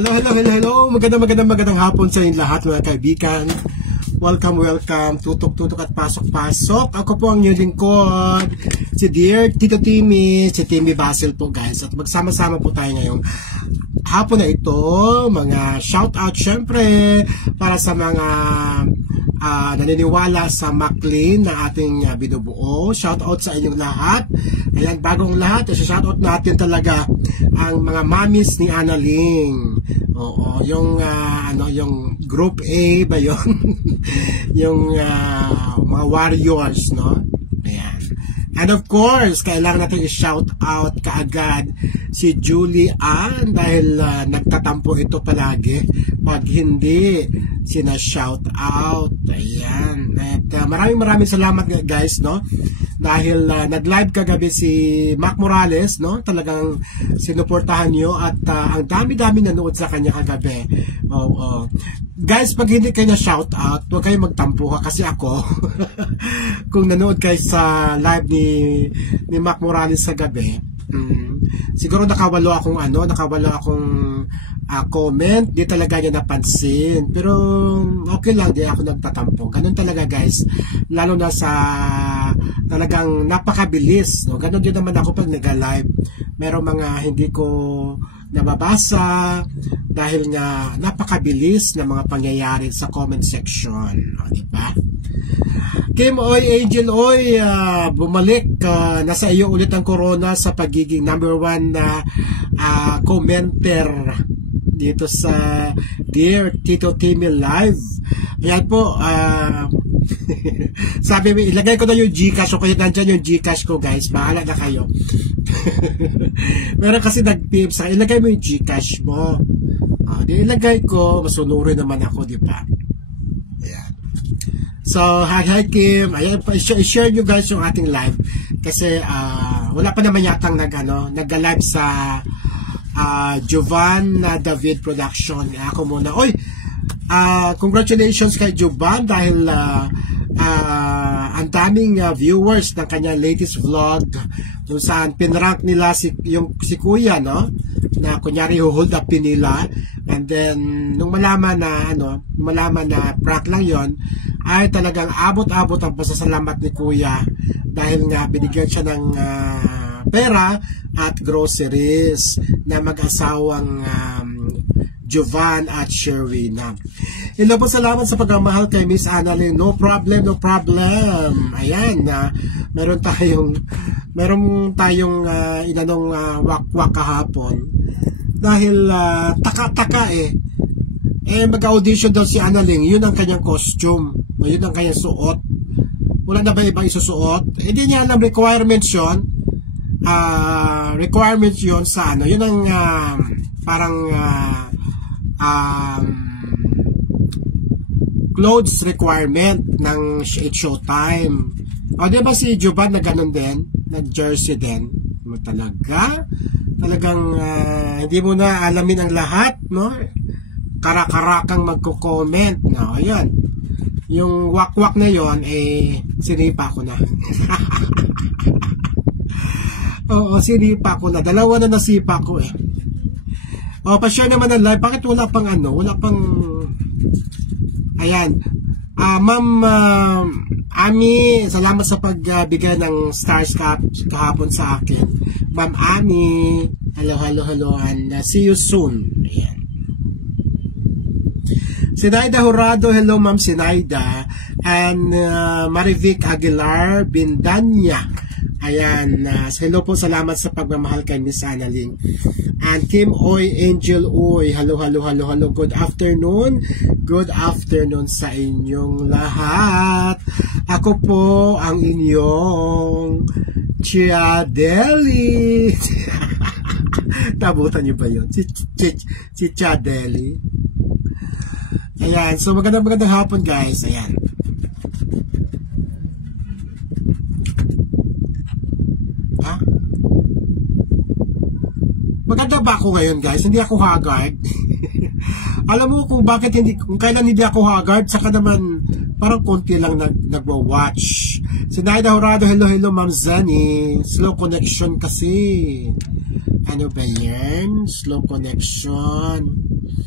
Hello. Magandang hapon sa inyong lahat mga kaibigan. Welcome. Tutok at pasok. Ako po ang inyong lingkod, si Dear Tito Timmy, si Timmy Basil po guys. At magsama-sama po tayo ngayong hapon na ito. Mga shout out syempre para sa mga naniniwala sa McLean na ating binubuo. Shout out sa inyong lahat. Ayan, bagong lahat, shout out natin talaga ang mga mommies ni Analing. Oo, yung yung group A ba yun? Yung mga warriors, no? Ayan. And of course, kailangan natin i-shout out kaagad si Julie Ann dahil nagtatampo ito palagi pag hindi sina-shout out. Ayan. At maraming salamat guys, no? Dahil nag-live kagabi si Mac Morales, no? Talagang sinuportahan nyo at ang dami-dami nanood sa kanya kagabi. Oo. Guys, pag hindi kayo na-shout out, huwag kayo magtampo kasi ako, kung nanood kayo sa live ni Mac Morales sa gabi, siguro nakawalo akong comment, di talaga niya napansin, pero okay lang, di ako nagtatampo. Ganun talaga guys, lalo na sa talagang napakabilis, no? Ganun din naman ako pag nag-live, merong mga hindi ko nababasa dahil nga napakabilis na mga pangyayari sa comment section, di ba? Kim Oy, Angel Oy, bumalik, nasa iyo ulit ang corona sa pagiging #1 na commenter dito sa Dear Tito Timmy Live. Ayan po, sabi mo, ilagay ko na yung Gcash, o kaya nandyan yung Gcash ko guys, bahala na kayo. Meron kasi nag-PM sa ilagay mo yung Gcash mo. Di ilagay ko, masunurin naman ako, di ba? Ayan. So, hi Kim. Ayan, i-share nyo guys yung ating live. Kasi, wala pa naman yatang nag-live sa Jovan David Production. Ako muna. Oy, congratulations kay Jovan dahil ang daming viewers ng kanya latest vlog kung saan pinrank nila si Kuya, no? Na kunyari hold up nila, and then nung malaman na prank lang yon, ay talagang abot-abot ang pasasalamat ni Kuya dahil nga binigyan siya ng pera at groceries na mag-asawang Jovan at Sherwina. Hello po, salamat sa pagmamahal kay Miss Annalyn. No problem. Ayan, meron tayong inanong wakwak kahapon dahil taka-taka mag-audition daw si Annalyn. Yun ang kanyang costume, yun ang kanyang suot. Wala na ba ibang isusuot? Hindi niya alam requirements yun. Requirements yun sa yun ang parang clothes requirement ng Showtime. O diba si Jovan na ganun din, nag-jersey din. Talagang hindi mo na alamin ang lahat, no? Karakarakang magko-comment, no? Ayan. Yung wakwak na yon sinipa ko na. Oo, sinipa ko na. Dalawa na nasipa ko pa-share naman ang live. Bakit wala pang ayan. Ma'am Ami, salamat sa pagbigay ng stars kahapon sa akin. Ma'am Ami, hello, and see you soon. Ayan. Sinaida Horado, hello Ma'am Sinaida, and Marivic Aguilar Bindanya. Ayan, hello po, salamat sa pagmamahal kay Miss Annalyn. And Kim Oy, Angel Oy, hello, good afternoon sa inyong lahat. Ako po ang inyong Chia Deli. Tabutan niyo ba yun? Si Chia Deli. Ayan, so magandang hapon guys. Ayan. Maganda ba ako ngayon guys? Hindi ako haggard. Alam mo kung kailan hindi ako haggard, saka naman parang konti lang nagwa-watch. Sinaida Horado, hello Ma'am Zani. Slow connection kasi. Ano ba yan? Slow connection.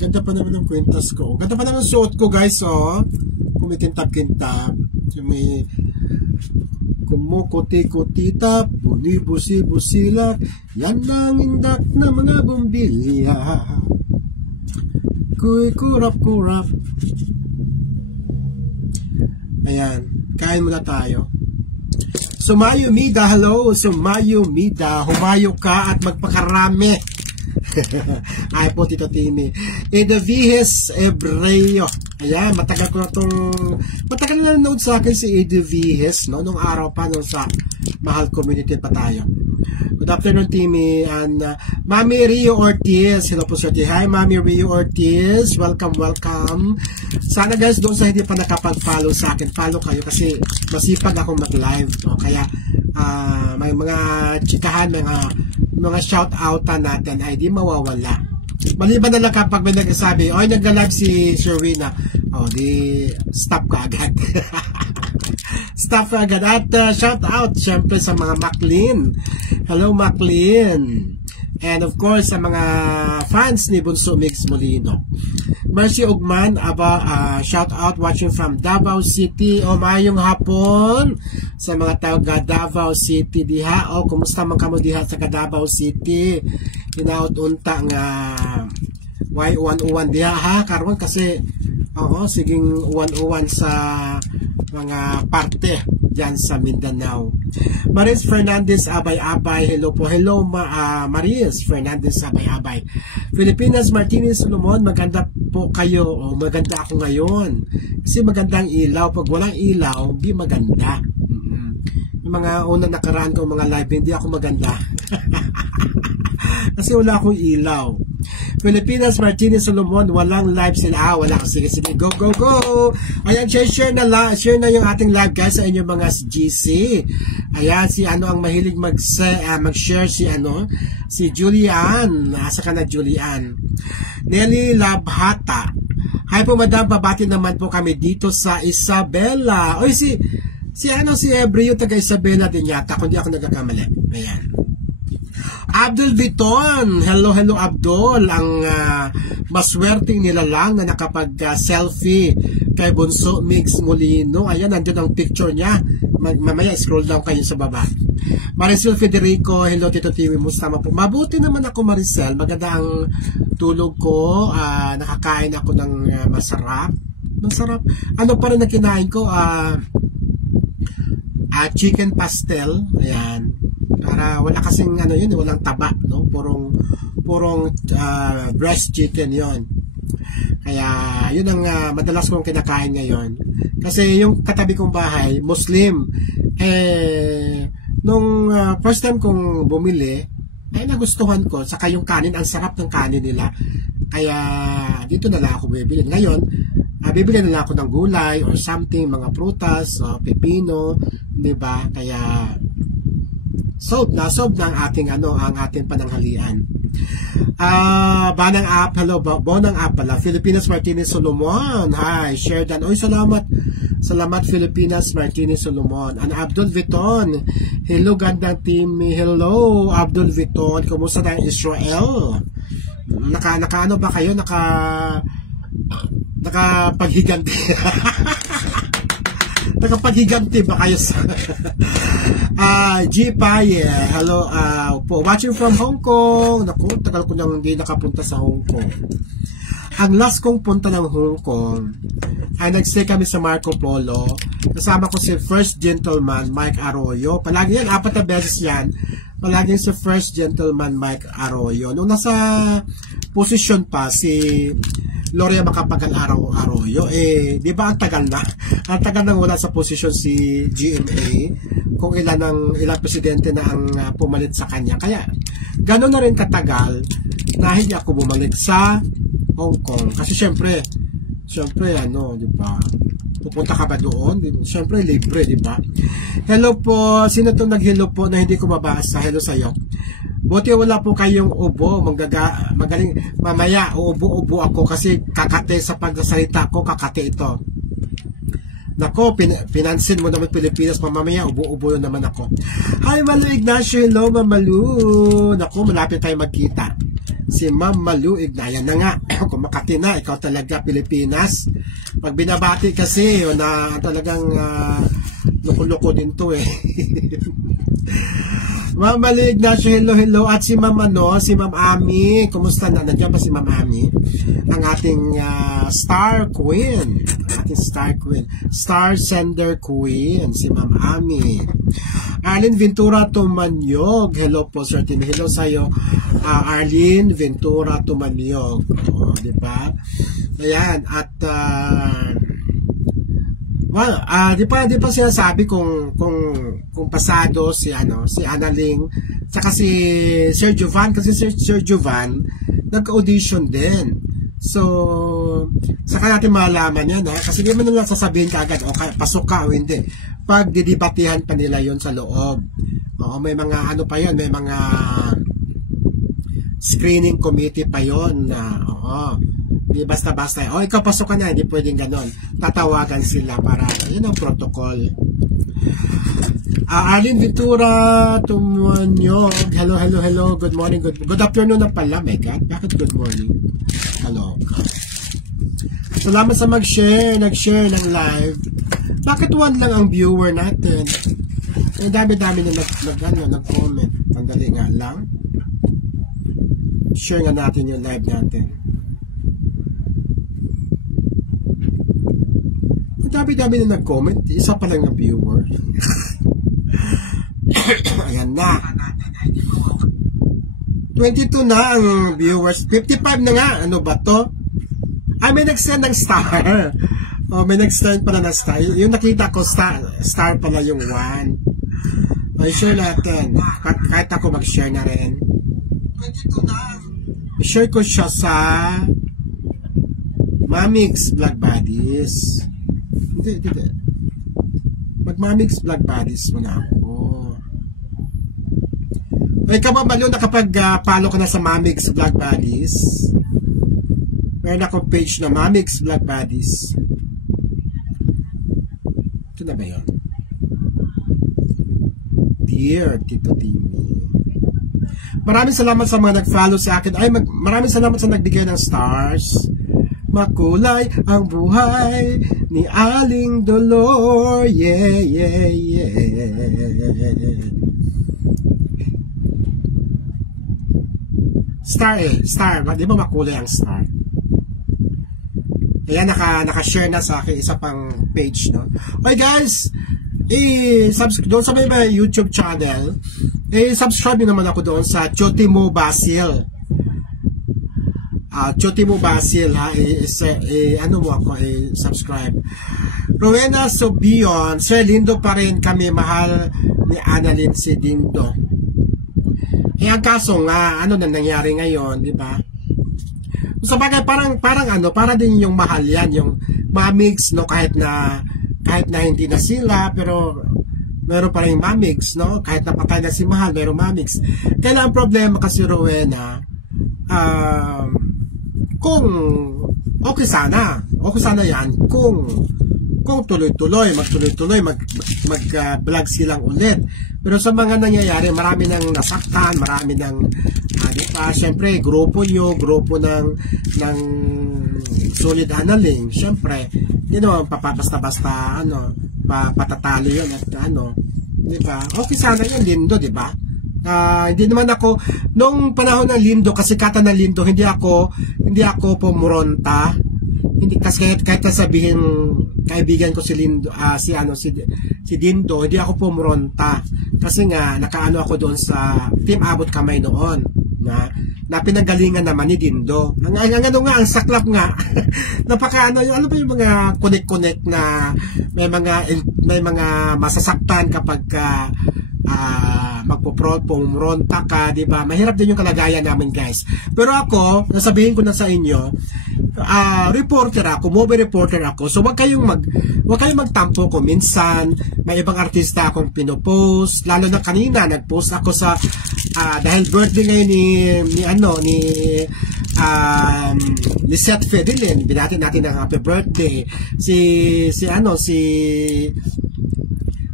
Ganda pa naman ng kwintas ko. Ganda pa naman ng suot ko, guys, oh. Kumikintab-kintab. May kumukuti-kutita, buni-busi-busila, yan ang indak na mga bumbilya. Kuy kurap-kurap. Ayan, kain muna tayo. Sumayo Mida, hello. Sumayo Mida, humayo ka at magpakarami. Ay po, Tito Timmy. Edevihes Ebreo. Ayan, matagal na nanood sa akin si Edevihes, no? Nung araw pa, nung sa Mahal Community pa tayo. Good afternoon, Timmy. And Mami Rio Ortiz. Hello po, sir. Hi, Mami Rio Ortiz. Welcome, welcome. Sana guys, doon sa hindi pa nakapag-follow sa akin, follow kayo kasi masipag akong mag-live. No? Kaya, may mga chikahan, mga shout-outan natin ay di mawawala. Maliban na lang kapag may nagsasabi, oy, nag-live si Sherwina. O, di stop ka agad. Stop ka agad. At shout-out, syempre, sa mga Maclean. Hello, Maclean. And of course, sa mga fans ni Bunso Mix Molino. Mercy Ugman, shout out watching from Davao City. O mayong hapon sa mga taga Davao City diha. O kumusta man kamo diha sa Davao City? Hinaut-unta nga why 101 diha ha karon kasi siging 101 sa mga parte dyan sa Mindanao. Maris Fernandez Abay-Abay, hello po. Hello Maris Fernandez Abay-Abay. Filipinas Martinez Solomon, maganda po kayo. Maganda ako ngayon. Kasi magandang ilaw. Pag walang ilaw, di maganda. Yung mga unang nakaraan ko mga live, hindi ako maganda. Kasi wala akong ilaw. Filipinas Martinez Solomon, walang live sila. Wala. Sige, go, go, go. Ayan, share na yung ating live guys sa inyong mga GC. Ayan, si ang mahilig mag-share si Julian. Asa ka na, Julian? Nelly Labhata. Hi po, madam, babati naman po kami dito sa Isabela. Oy, si Ebreo, taga Isabela din yata, kung di ako nagkakamali. Ayan. Abdul Viton, hello Abdul, ang maswerteng nilalang na nakapag-selfie kay Bunso Mix Molino. Ayan, nandun ang picture niya. Mamaya scroll down kayo sa baba. Maricel Federico, hello Tito Tiwi, musta po? Mabuti naman ako, Maricel, maganda ang tulog ko, nakakain ako ng masarap. Ano pa rin na kinain ko? Chicken pastel, ayan. Para wala kasing walang taba, no? Purong breast chicken 'yon. Kaya yun ang madalas kong kinakain ngayon. Kasi yung katabi kong bahay, Muslim, nung first time kong bumili, ay nagustuhan ko, saka yung kanin, ang sarap ng kanin nila. Kaya dito na lang ako bibili. Ngayon, bibili na lang ako ng gulay or something, mga prutas, pepino, 'di ba? Kaya solve na ang ating pananghalian. Banang App, hello, Bonang App pala, Filipinas Martinez Solomon, hi, share dan. Oy, salamat Filipinas Martinez Solomon. Abdul Viton, hello, gandang team, hello Abdul Viton, kumusta na Israel? Naka ba kayo? Nakapaghiganti. Nakapaghiganti ba kayo sa G Paye, hello po, watching from Hong Kong. Naku, tagal ko nang hindi nakapunta sa Hong Kong. Ang last kong punta ng Hong Kong ay nagstay kami sa Marco Polo. Kasama ko si First Gentleman Mike Arroyo. Palagi yan, 4 na beses yan. Palagi si First Gentleman Mike Arroyo. Nung nasa posisyon pa si Gloria Macapagal Arroyo, di ba ang tagal na? Ang tagal nang wala sa posisyon si GMA, kung ilang presidente na ang pumalit sa kanya. Kaya, gano'n na rin katagal na hindi ako bumalik sa Hong Kong. Kasi syempre, di ba? Pupunta ka ba doon? Syempre, libre, di ba? Hello po, sino itong nag-hello po na hindi ko mabasa? Hello sa'yo. Buti wala po kayong ubo, magaling. Mamaya, uubo-ubo ako kasi kakate sa pagsasalita ko, kakate ito. Nako, pinansin mo naman Pilipinas, mamaya ubo-ubo naman ako. Hi, Malu Ignacio, hello, Mamalu. Nako, malapit tayo magkita. si Ma'am Maluig na. Ayan na nga, kung Makati na, ikaw talaga Pilipinas. Pag binabati kasi, na talagang loko-loko din to eh. Ma'am Maluig na, hello. At si Ma'am si Ma'am Ami, kumusta na? Nandiyan ba si Ma'am Ami? Ang ating Star Queen. Star Sender Queen, si Ma'am Ami. Arlene Ventura Tumanyog, hello po Sir Tim, hello sa'yo. Arlene Ventura Tumanyog, di ba? Ayan, at di pa sinasabi kung pasado si Analing saka si Sir Jovan, kasi Sir Jovan nagka-audition din. So, saka natin malaman yan, kasi hindi mo nang sasabihin kaagad, o pasok ka o hindi. Pag didibatihan pa nila yon sa loob. May mga pa yon, may mga screening committee pa yon na, hindi basta-basta, ikaw pasok ka na, hindi pwedeng ganon. Tatawagan sila para, yun ang protocol. Arlene Ventura Tumanyog, hello, good morning, good afternoon na pala, my God, bakit good morning? Hello. Salamat sa nag-share ng live. Bakit one lang ang viewer natin? Dami-dami na nag-comment. Sandali nga lang. Share nga natin yung live natin. Dami-dami na nag-comment. Isa pa lang ang viewer. Ayan na. 22 na ang viewers. 55 na nga. Ano ba to? May nag-send ng star. May nag-send pala ng star. Yung nakita ko, star pala yung 1. I-share natin. Kahit ako mag-share na rin. 22 na. I-share ko siya sa Mamix Vlog Buddies. Hindi. Mag-Mamix Vlog Buddies muna ako. May kababalo na kapag follow ka na sa Mamix Vlog Buddies. Meron akong page na Mamix Vlog Buddies. Ito na ba yun? Dear Tito Timmy, maraming salamat sa mga nag-follow sa akin. Maraming salamat sa nagbigay ng stars. Makulay ang buhay ni Aling Dolor. Yeah. Star. Di ba makulay ang star? Ayan, naka-share na sa akin isa pang page, no? Okay guys, doon sa may YouTube channel, subscribe nyo naman ako doon sa Chotimo Basil. Chotimo Basil, ha? Subscribe. Rowena Sobion, Sir Lindo pa rin kami, mahal ni Annalyn si Dindo. Ang kaso nga, ano na nangyari ngayon, di ba? Sa bagay, para din yung mahal yan, yung Mamix, no? Kahit na hindi na sila, pero meron pa rin Mamix, no? Kahit napatay na si Mahal, meron Mamix. Kaya ang problema kasi, Rowena, kung okay sana yan, kung magtuloy-tuloy, mag-vlog silang ulit. Pero sa mga nangyayari, marami nang nasaktan, marami nang, siyempre, grupo ng Solid Analing, siyempre, basta-basta, patatalo yun, at diba? Okay sana yun, Lindo, diba? Hindi naman ako, nung panahon ng Lindo, kasi kata ng Lindo, hindi ako pumuronta. Hindi, kasi kahit sabihin kaibigan ko si Lindo, si Dindo, hindi ako pumuronta. Kasi nga, nakaano ako doon sa Team Abot Kamay noon, na pinanggalingan naman ni Dindo. Ang saklap nga. Ano ba yung mga connect na may mga masasaktan kapag magpo-pumuronta ka, di ba? Mahirap din yung kalagayan namin, guys. Pero ako, nasabihin ko na sa inyo, movie reporter ako. So wag kayong magtampo ko. Minsan may ibang artista akong pinopost, lalo na kanina nagpost ako sa dahil birthday ngayon ni Lisette Fedelin. Binati natin ng happy birthday si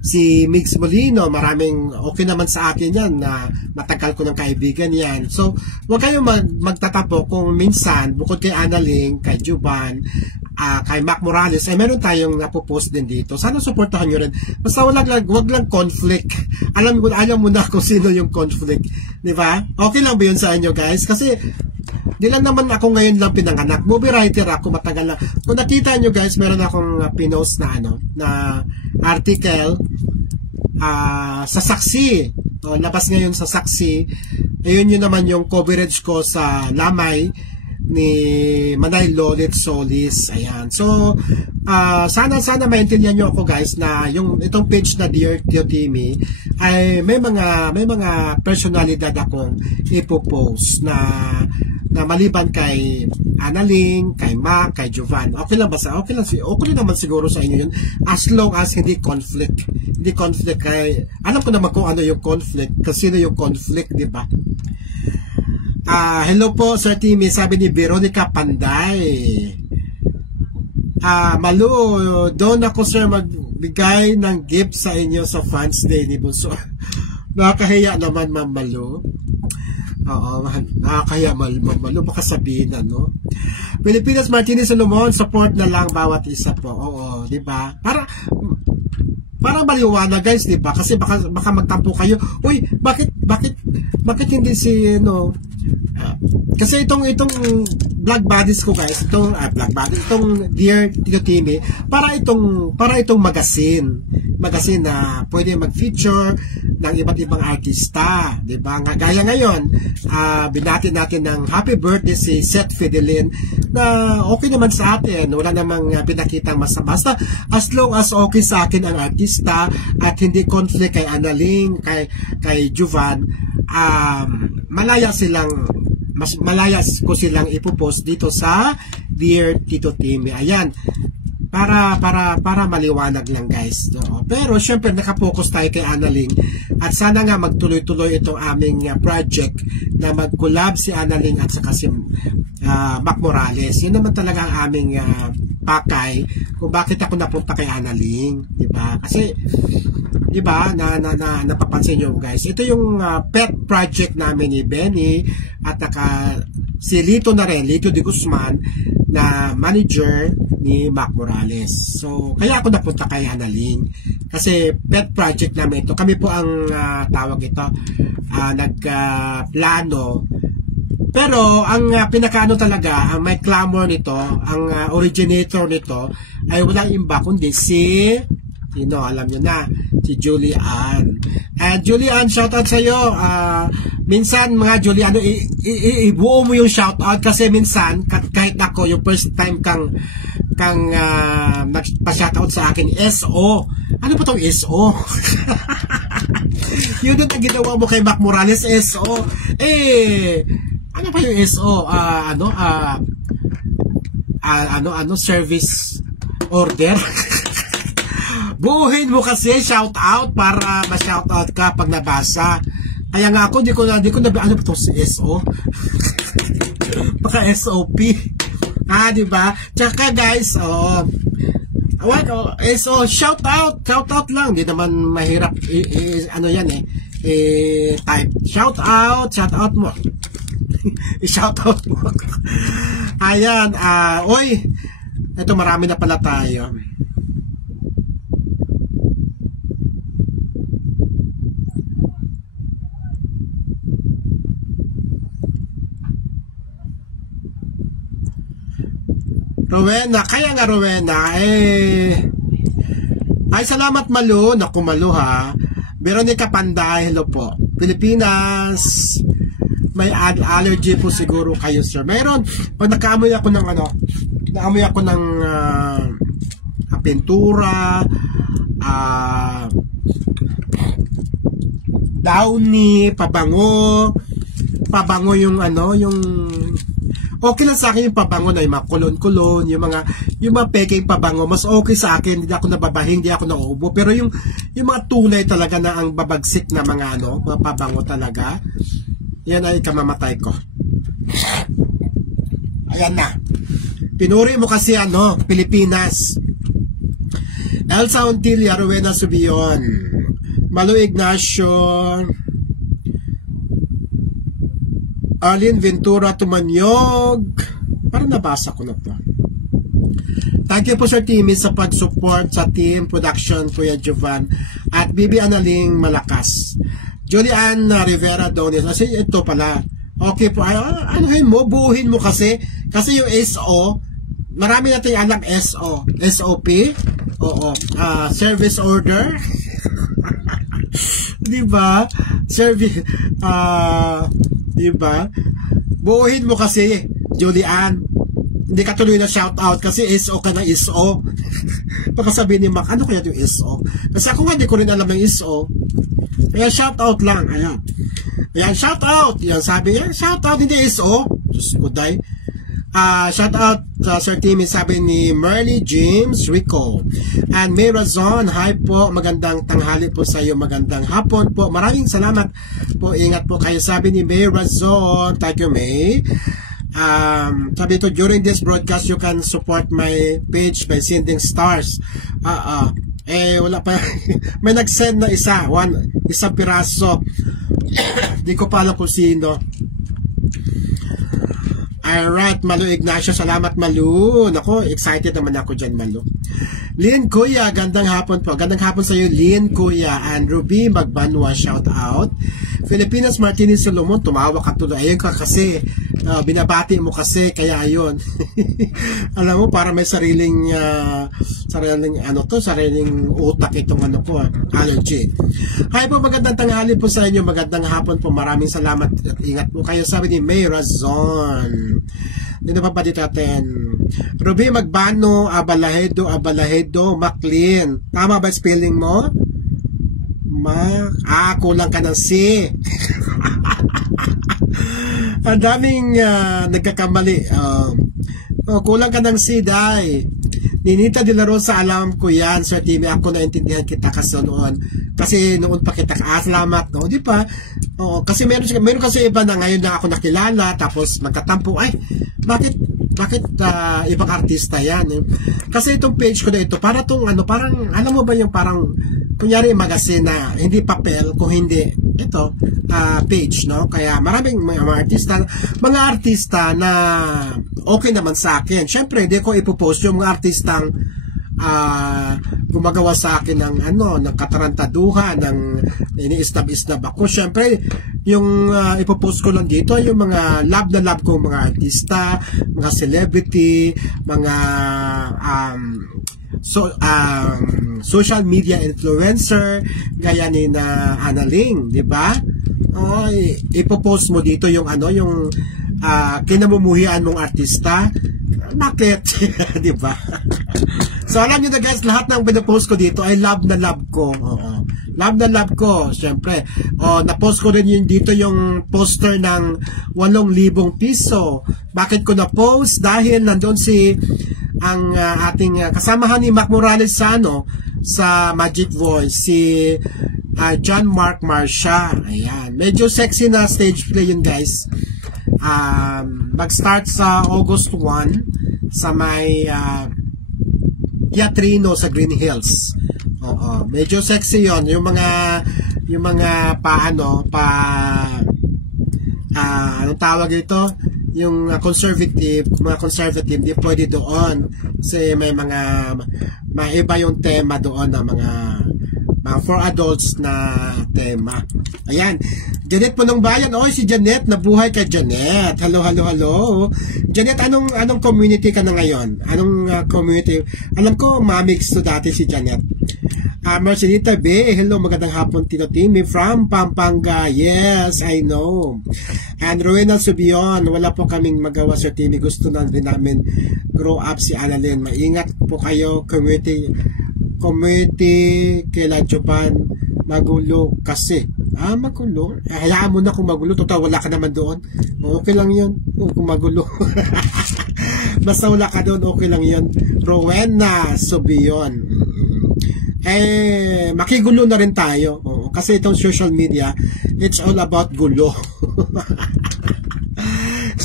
Si Migs Molino, maraming okay naman sa akin yan, na matagal ko ng kaibigan yan. So, huwag kayong magtatapo kung minsan, bukod kay Analing, kay Juban, kay Mac Morales, meron tayong napopost din dito. Sana supportahan nyo rin. Basta wag lang conflict. Alam mo na kung sino yung conflict. Di ba? Okay lang ba yun sa inyo, guys? Kasi, di lang naman ako ngayon lang pinanganak. Movie writer ako, matagal na. Kung nakita nyo, guys, meron akong pinost na na article sa Saksi. Labas ngayon sa Saksi. Ayun yun naman yung coverage ko sa Lamay ni Manay Lolit Solis. Ayan. So, sana maintindihan nyo ako, guys, na itong page na Dear Tio Timmy ay may mga personalidad akong ipopost na maliban kay Analing, kay Mac, kay Jovan. Okay lang naman siguro sa inyo yun, as long as hindi conflict. Hindi conflict, kay alam ko naman kung ano yung conflict, kasi sino yung conflict, di ba? Hello po, Sir Timmy, sabi ni Veronica Panday. Malu, doon ako, sir, magbigay ng gift sa inyo sa fans day ni Bunso. Nakakahiya naman, Ma'am Malu. Oo, nakakahiya, Ma'am Malu, baka sabihin, ano. Pilipinas Martinez Solomon, support na lang bawat isa po. Oo, di ba? Para maliwanag, guys, di ba? Kasi baka magtampo kayo. Uy, bakit hindi si kasi itong vlog buddies ko, guys, itong Dear Tito Timmy, para itong magazine na pwede mag-feature ng iba't ibang artista, di ba? Gaya ngayon, binati natin ng happy birthday si Seth Fidelin, na okay naman sa atin, wala namang pinakitang masama. Basta as long as okay sa akin ang artista at hindi conflict kay Analing, kay Juvan, malaya ko silang ipopost dito sa Dear Tito Timmy. Ayan, para maliwanag lang, guys. Pero syempre nakapokus tayo kay Analing, at sana nga magtuloy-tuloy itong aming project na mag-collab si Analing at saka si Mac Morales. Yun naman talaga ang aming pakay kung bakit ako napunta kay Analing, di ba? Kasi di ba, napapansin nyo, guys, ito yung pet project namin ni Benny at si Lito na rin, Lito de Guzman, na manager ni Mac Morales. So, kaya ako napunta kay Analing kasi pet project namin ito. Kami po ang tawag ito, nagplano. Pero ang pinakaano talaga, ang may clamor nito, ang originator nito ay walang iba kundi si alam nyo na, si Julian. Julian, shoutout sa iyo. Minsan mga Julian, ibuo mo yung shoutout kasi minsan kahit ako yung first time kang nagpa-shoutout sa akin, SO. Ano ba tong SO? Yun ang ginawa mo kay Mac Morales, SO. Ano pa yung SO? Service order. Buuhin mo kasi shout out para ma-shout out ka pag nabasa. Kaya nga ako, di ko na ano ba ito si SO? Baka SOP. Diba? Tsaka guys, SO, shout out lang. Di naman mahirap, ano yan type. Shout out mo. I-shout out mo. Ayan, ito marami na pala tayo. Rowena, kaya nga Rowena, ay salamat Malu, naku Malu ha. Veronica Panday, hello po. Pilipinas, may allergy po siguro kayo, sir. Mayroon, pag nakaamoy ako ng pintura, downy, pabango yung okay lang sa akin yung pabango na yung mga kulon-kulon, yung mga peking pabango, mas okay sa akin, hindi ako nababahing, hindi ako nauubo. Pero yung mga tunay talaga na ang babagsik na mga mga pabango talaga, yan ay kamamatay ko. Ayan na. Pinuri mo kasi Pilipinas. Elsa Ontilia, Rowena Subion, Malu Ignacio, Arlene Ventura Tumanyog, parang nabasa ko na to. Thank you po Sir Timmy sa pag-support sa team production, Kuya Jovan, at Bibi Analing Malakas. Julian Rivera Donis, kasi ito pala, okay po, anuhin mo, buuhin mo kasi yung SO, marami natin alam SO, SOP, oo, service order, diba? Service, diba? Buuhin mo kasi, Julian. Hindi ka tuloy na shoutout kasi SO ka na SO. Baka sabihin ni Mac, ano kaya yung SO? Kasi ako nga, di ko rin alam yung SO. Kaya shoutout lang. Ayan. Ayan, shoutout. Yan, sabi niya, shoutout, hindi SO. Diyos ko, day. Shoutout Sir Timmy, sabi ni Merly James Rico. And May Razon, hi po, magandang tanghali po sa iyo, magandang hapon po. Maraming salamat po, ingat po kayo. Sabi ni May Razon, thank you May. Sabi ito, during this broadcast you can support my page by sending stars. Wala pa. May nag-send na isang piraso. Di ko pa alam kung sino. Alright, Malu Ignacio, salamat Malu. Nako, excited naman ako dyan, Malu. Lynn Kuya, gandang hapon po. Gandang hapon sa iyo, Lynn Kuya. And Ruby Magbanwa, shout out. Filipinas Martinez Solomon, tumawa ka tuloy. Ayun ka kasi, binabati mo kasi, kaya ayun. Alam mo, para may sariling utak itong allergy. Hi po, magandang tanghali po sa inyo, magandang hapon po. Maraming salamat at ingat po kayo. Sabi ni May Razon. Dito pa dito natin. Ruby Magbano, Abalahedo, Maclean. Tama ba spelling mo? Kulang ka ng C. Ang daming nagkakamali. Kulang ka ng C, day. Ninita de la Rosa, alam ko yan, Sir Timmy. Ako naintindihan kita kasi noon. Kasi noon pa kita salamat, no? Di ba? Kasi meron kasi iba na ngayon na ako nakilala, tapos magkatampo, ay, bakit ibang artista yan? Kasi itong page ko na ito, parang, alam mo ba yung parang, kunyari magazine na hindi papel, kung hindi ito, page, no? Kaya maraming mga artista na okay naman sa akin. Syempre, hindi ko ipopost yung mga artistang gumagawa sa akin ng katarantaduhan, ng iniisnab-isnab ako. Syempre, yung ipopost ko lang dito, yung mga love na love ko, mga artista, mga celebrity, mga social media influencer, gaya ni na Analing, di ba? Ipopost mo dito yung yung kinamumuhian mong artista. Bakit? Di ba? So alam nyo na guys, lahat ng pinapost ko dito ay love na love ko. Love na love ko, syempre. Na-post ko rin dito yung poster ng 8,000 piso. Bakit ko na-post? Dahil nandun ang ating kasamahan ni Mac Morales sa Magic Voice, si John Mark Marsha. Ayan. Medyo sexy na stage play yun guys. Mag-start sa August 1 sa may Teatrino sa Green Hills. Medyo sexy yon, yung mga anong tawag ito, yung mga conservative di pwede doon kasi may iba yung tema doon na mga for adults na tema. Ayan, Janet Punong Bayan. Si Janet, nabuhay ka Janet. Hello. Janet, anong community ka na ngayon? Anong community? Alam ko Mamix to dati si Janet. Marcelita B, hello, magandang hapon Tino Timmy from Pampanga. Yes, I know. And Rowena Subion, wala po kaming magawa Sir Timmy, gusto na din namin grow up si Annalyn. Maingat po kayo, community kailan Japan magulo kasi. Magulo? Hayaan mo na kung magulo, total wala ka naman doon. Okay lang yun kung magulo. Basta wala ka doon, okay lang yun. Rowena Subion. Makigulo na rin tayo. Kasi itong social media, it's all about gulo.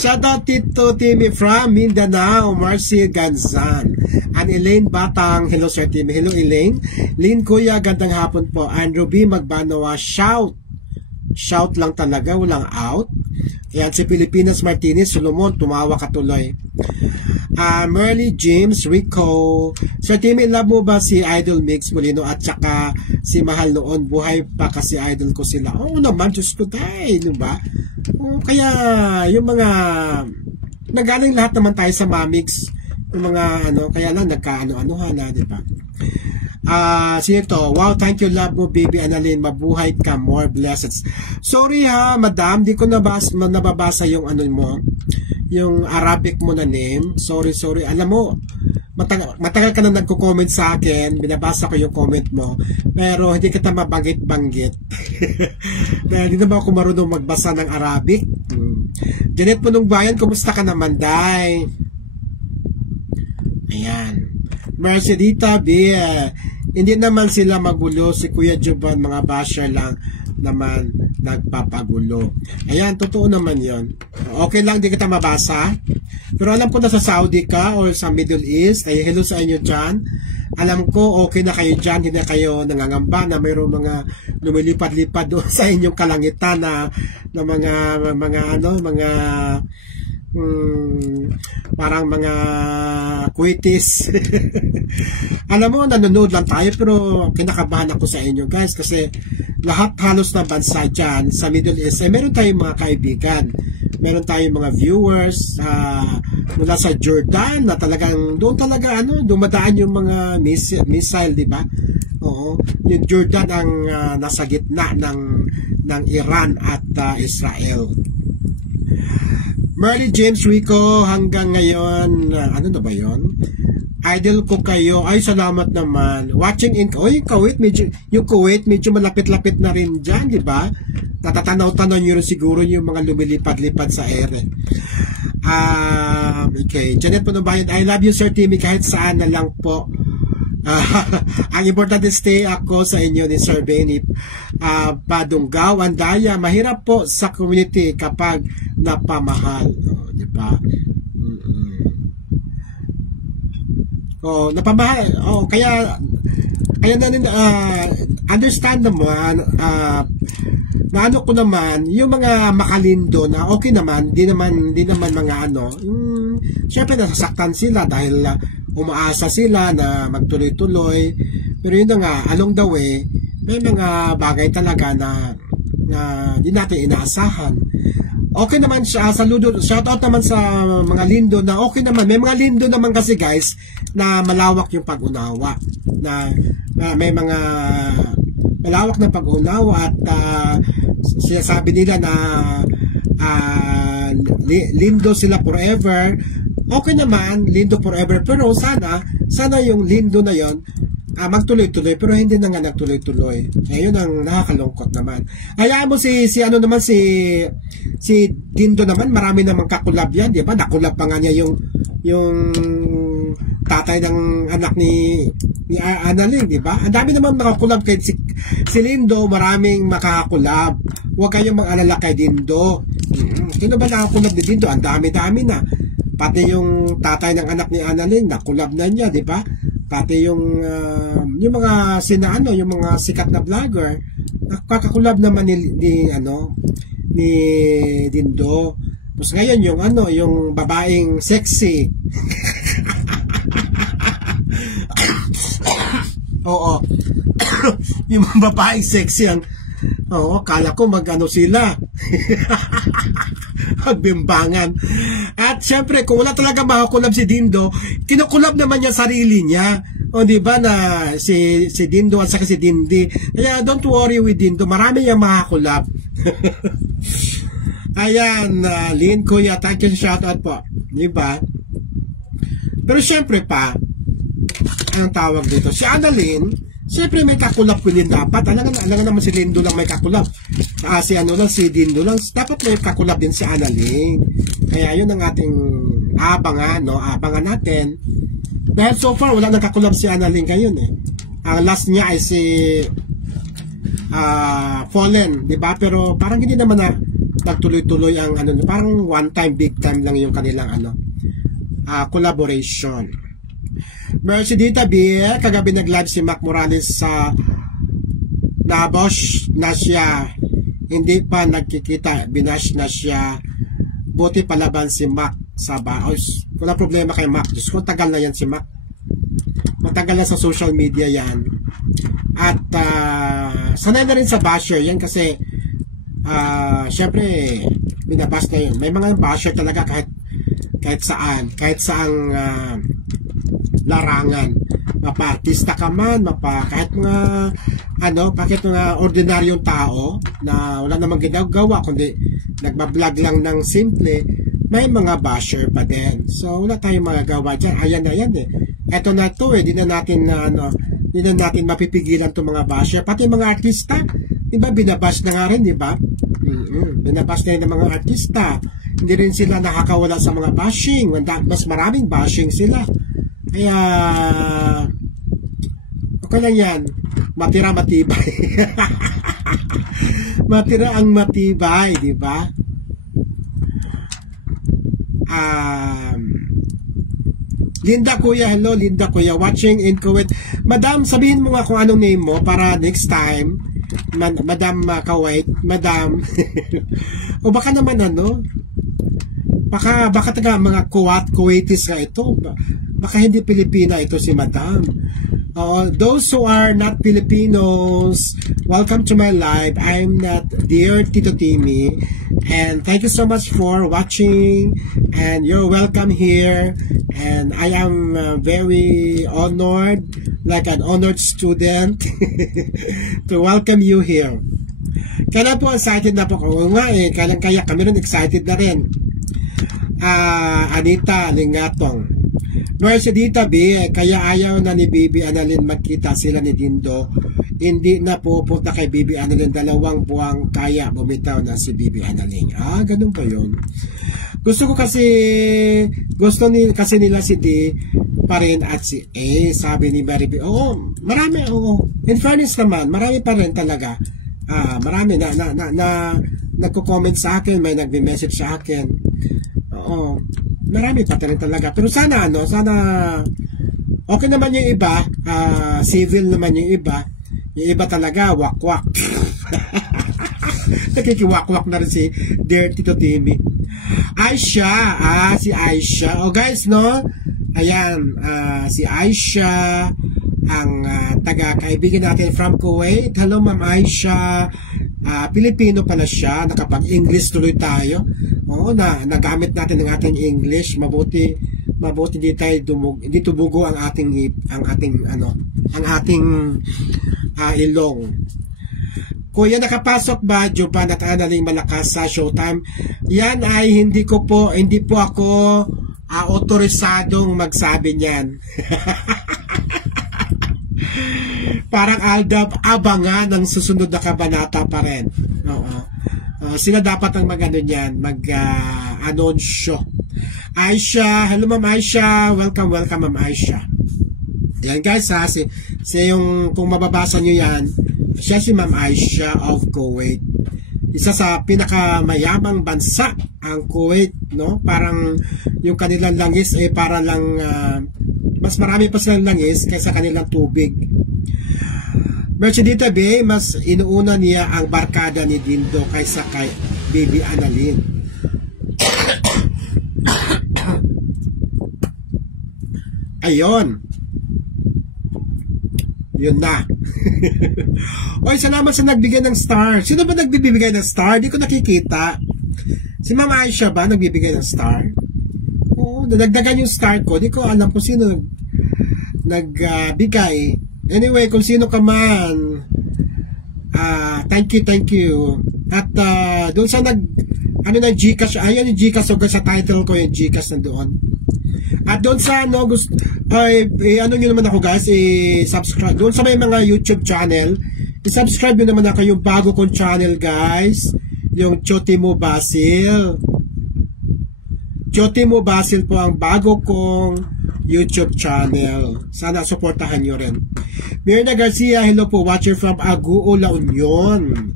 Shout out Tito Timmy from Mindanao, Marcy Ganzan. And Elaine Batang, hello Sir Timmy. Hello Elaine. Lynn Kuya, gandang hapon po. Andrew B. Magbanawa, shout. Shout lang talaga, walang out. Ayan, si Pilipinas Martinez, Solomon, tumawa ka tuloy. Merly James, Rico. Sir Timmy, love mo ba si Idol Mix Molino at saka si Mahal noon? Buhay pa kasi idol ko sila. Oo naman, Diyos ko tayo, diba? Kaya, yung mga nagaling lahat naman tayo sa Mamix. Yung mga kaya lang nagkaano-anuhan na, diba? Sino to? Wow, thank you, love mo, baby Annalyn. Mabuhay ka, more blessings. Sorry ha, madam, di ko nababasa yung mo, yung Arabic mo na name. Sorry. Alam mo, matagal ka na nagko-comment sa akin, binabasa ko yung comment mo, pero hindi kita mabanggit-banggit. Dahil hindi naman ako marunong magbasa ng Arabic. Janet Punong Bayan, kumusta ka naman, Day? Ayan. Mercedita B, hindi naman sila magulo. Si Kuya Jovan, mga basher lang naman nagpapagulo. Ayan, totoo naman yon. Okay lang, di kita mabasa. Pero alam ko na sa Saudi ka or sa Middle East. Ay, hello sa inyo dyan. Alam ko, okay na kayo dyan. Hindi na kayo nangangamba na mayroong mga lumilipad-lipad doon sa inyong kalangitan na mga parang mga kuitis. Alam mo, nanonood lang tayo pero kinakabahan ako sa inyo guys kasi lahat halos na bansa dyan sa Middle East meron tayong mga kaibigan, meron tayong mga viewers mula sa Jordan na talagang doon talaga dumadaan yung mga missile, di ba? Oo, yung Jordan ang nasa gitna ng Iran at Israel. Merly James Rico, hanggang ngayon, ano na ba yon? Idol ko kayo. Ay, salamat naman. Watching in, Kuwait, yung Kuwait, medyo malapit-lapit na rin dyan, di ba? Natatanaw-tanaw nyo rin siguro yung mga lumilipad-lipad sa ere. Okay, Janet Punubayan, I love you Sir Timmy, kahit saan na lang po. Ang importante stay ako sa inyo ni Sir Benny Padunggaw, Andaya. Mahirap po sa community kapag napamahal, di ba? Napamahal. Kaya understand naman na ano ko naman yung mga makalindo na okay naman, di naman mga syempre nasasaktan sila dahil umaasa sila na magtuloy-tuloy, pero yun na nga, along the way may mga bagay talaga na di natin inaasahan. Okay naman siya, saludo, shout out naman sa mga lindo na okay naman. May mga lindo naman kasi guys na malawak yung pag-unawa, na may mga malawak na pag-unawa at sinasabi nila na lindo sila forever. Okay naman, lindo forever, pero sana yung lindo na yon magtuloy-tuloy, pero hindi na nga nagtuloy-tuloy. Ayun ang nakakalungkot naman. Hayaan mo si Dindo naman, marami namang kakulab yan, di ba? Nakulab pa nga niya yung tatay ng anak ni Annalyn, di ba? Ang dami naman makakulab kay si Lindo, maraming makakulab. Huwag kayong mag-alala kay Dindo. Sino ba nakakulab ni Dindo? Ang dami-dami na. Pati yung tatay ng anak ni Annalyn, nakulab na niya, di ba? Pati yung mga yung mga sikat na vlogger, nakakakulab naman ni Dindo. Tapos ngayon yung babaeng sexy. Oo. Yung babaeng sexy kala ko sila. Magbimbangan. At syempre, kung wala talaga makakulab si Dindo, kinukulab naman niya sarili niya. O di ba na si Dindo at saka si Dindi. Kaya don't worry with Dindo, marami niyang makakulab. Ayan, Lynn Kuya, thank you, shout out po. Di ba? Pero syempre pa, ang tawag dito, si Annalyn, siyempre may kakulab ko din dapat. Alam naman si Lindo lang may kakulab. Si Dindo lang. Dapat may kakulab din si Annalyn. Kaya yun ang ating abangan, abangan natin. Dahil so far, wala nang kakulab si Annalyn ngayon eh. Ang last niya ay si Fallen, di ba? Pero parang hindi naman nagtuloy-tuloy ang ano, parang one time, big time lang yung kanilang ano, collaboration. Mercy Dita B, kagabi nag-live si Mac Morales sa nabosh na siya, hindi pa nagkikita, binash na siya, buti palaban si Mac sa baos. Wala problema kay Mac, Diyos ko, tagal na yan si Mac, matagal na sa social media yan, at sanay na rin sa basher yan kasi syempre binabas na yun. May mga basher talaga kahit saang larangan, mapa-artista ka man, kahit mga ano, kahit mga ordinaryong tao na wala namang ginagawa kundi nagbablog lang ng simple, may mga basher pa din. So wala tayong magagawa dyan. Ayan na yan eh. Eto na to eh, di na natin mapipigilan itong mga basher. Pati mga artista, diba, binabash na nga rin, diba? Binabash na rin ng mga artista. Hindi rin sila nakakawala sa mga bashing. Mas maraming bashing sila. Kaya, okay lang yan. Matira matibay. Matira ang matibay, diba? Linda Kuya, hello Linda Kuya, watching in Kuwait. Madam, sabihin mo nga kung anong name mo para next time. Madam Kuwait, Madam. O baka naman ano, baka taga mga Kuwaitis ka ito. Baka hindi Pilipina ito si Madam. Those who are not Filipinos, welcome to my live. I'm not dear Tito Timmy, and thank you so much for watching, and you're welcome here, and I am very honored, like an honored student to welcome you here. Kaya po excited na po ko nga eh, kaya kami rin excited na rin. Anita Lingatong, Mercy Dita B, kaya ayaw na ni Bibi Annalyn magkita sila ni Dindo. Hindi na pupunta kay Bibi Annalyn, 2 buwang kaya bumitaw na si Bibi Annalyn. Ganun pa yun. Gusto kasi nila si D pa rin at si A, sabi ni Mary B. Marami, in fairness naman, marami pa rin talaga. Marami na nagko-comment sa akin, may nagme-message sa akin. Marami pa rin talaga. Pero sana okay naman yung iba, civil naman yung iba. Yung iba talaga, wakwak. Nakikiwakwak na rin si Dear Tito Timmy. Aisha, si Aisha. Guys, no? Ayan, si Aisha, ang taga-kaibigan natin from Kuwait. Hello, Ma'am Aisha. Pilipino pala siya, nakapag-English tuloy tayo. Nagamit natin ang ating English. Mabuti di tumugo ang ating ilong. Kuya, nakapasok ba Jovan at Annalyn Malakas sa Showtime? Yan ay hindi po ako otorisadong magsabi niyan. Parang Aldab, abangan ng susunod na kabanata pa rin. Sila dapat ang mag-ano niyan, mag-anunsyo. Aisha, hello Ma'am Aisha, welcome Ma'am Aisha. Yan guys yung kung mababasa nyo yan, siya si Ma'am Aisha of Kuwait. Isa sa pinakamayamang bansa ang Kuwait, no? Parang yung kanilang langis ay para lang mas marami pa silang langis kaysa kanilang tubig. Merchidita B, mas inuuna niya ang barkada ni Dindo kaysa kay Bibi Annalyn. Ayun. Yun na. Oy, salamat sa nagbigay ng star. Sino ba nagbibigay ng star? Di ko nakikita. Si Ma'am Aisha ba nagbibigay ng star? Nadagdagan yung star ko. Di ko alam kung sino nagbigay. Anyway, kung sino ka man, thank you. At doon sa Gcash, ayan yung Gcash, so sa title ko yung Gcash nandoon. At doon sa ano nyo naman ako guys, i-subscribe. Doon sa may mga YouTube channel, i-subscribe nyo naman ako yung bago kong channel guys, yung Chotimo Basil. Chotimo Basil po ang bago kong YouTube channel. Sana supportahan nyo rin. Mirna Garcia, hello po, watcher from Aguo, La Union.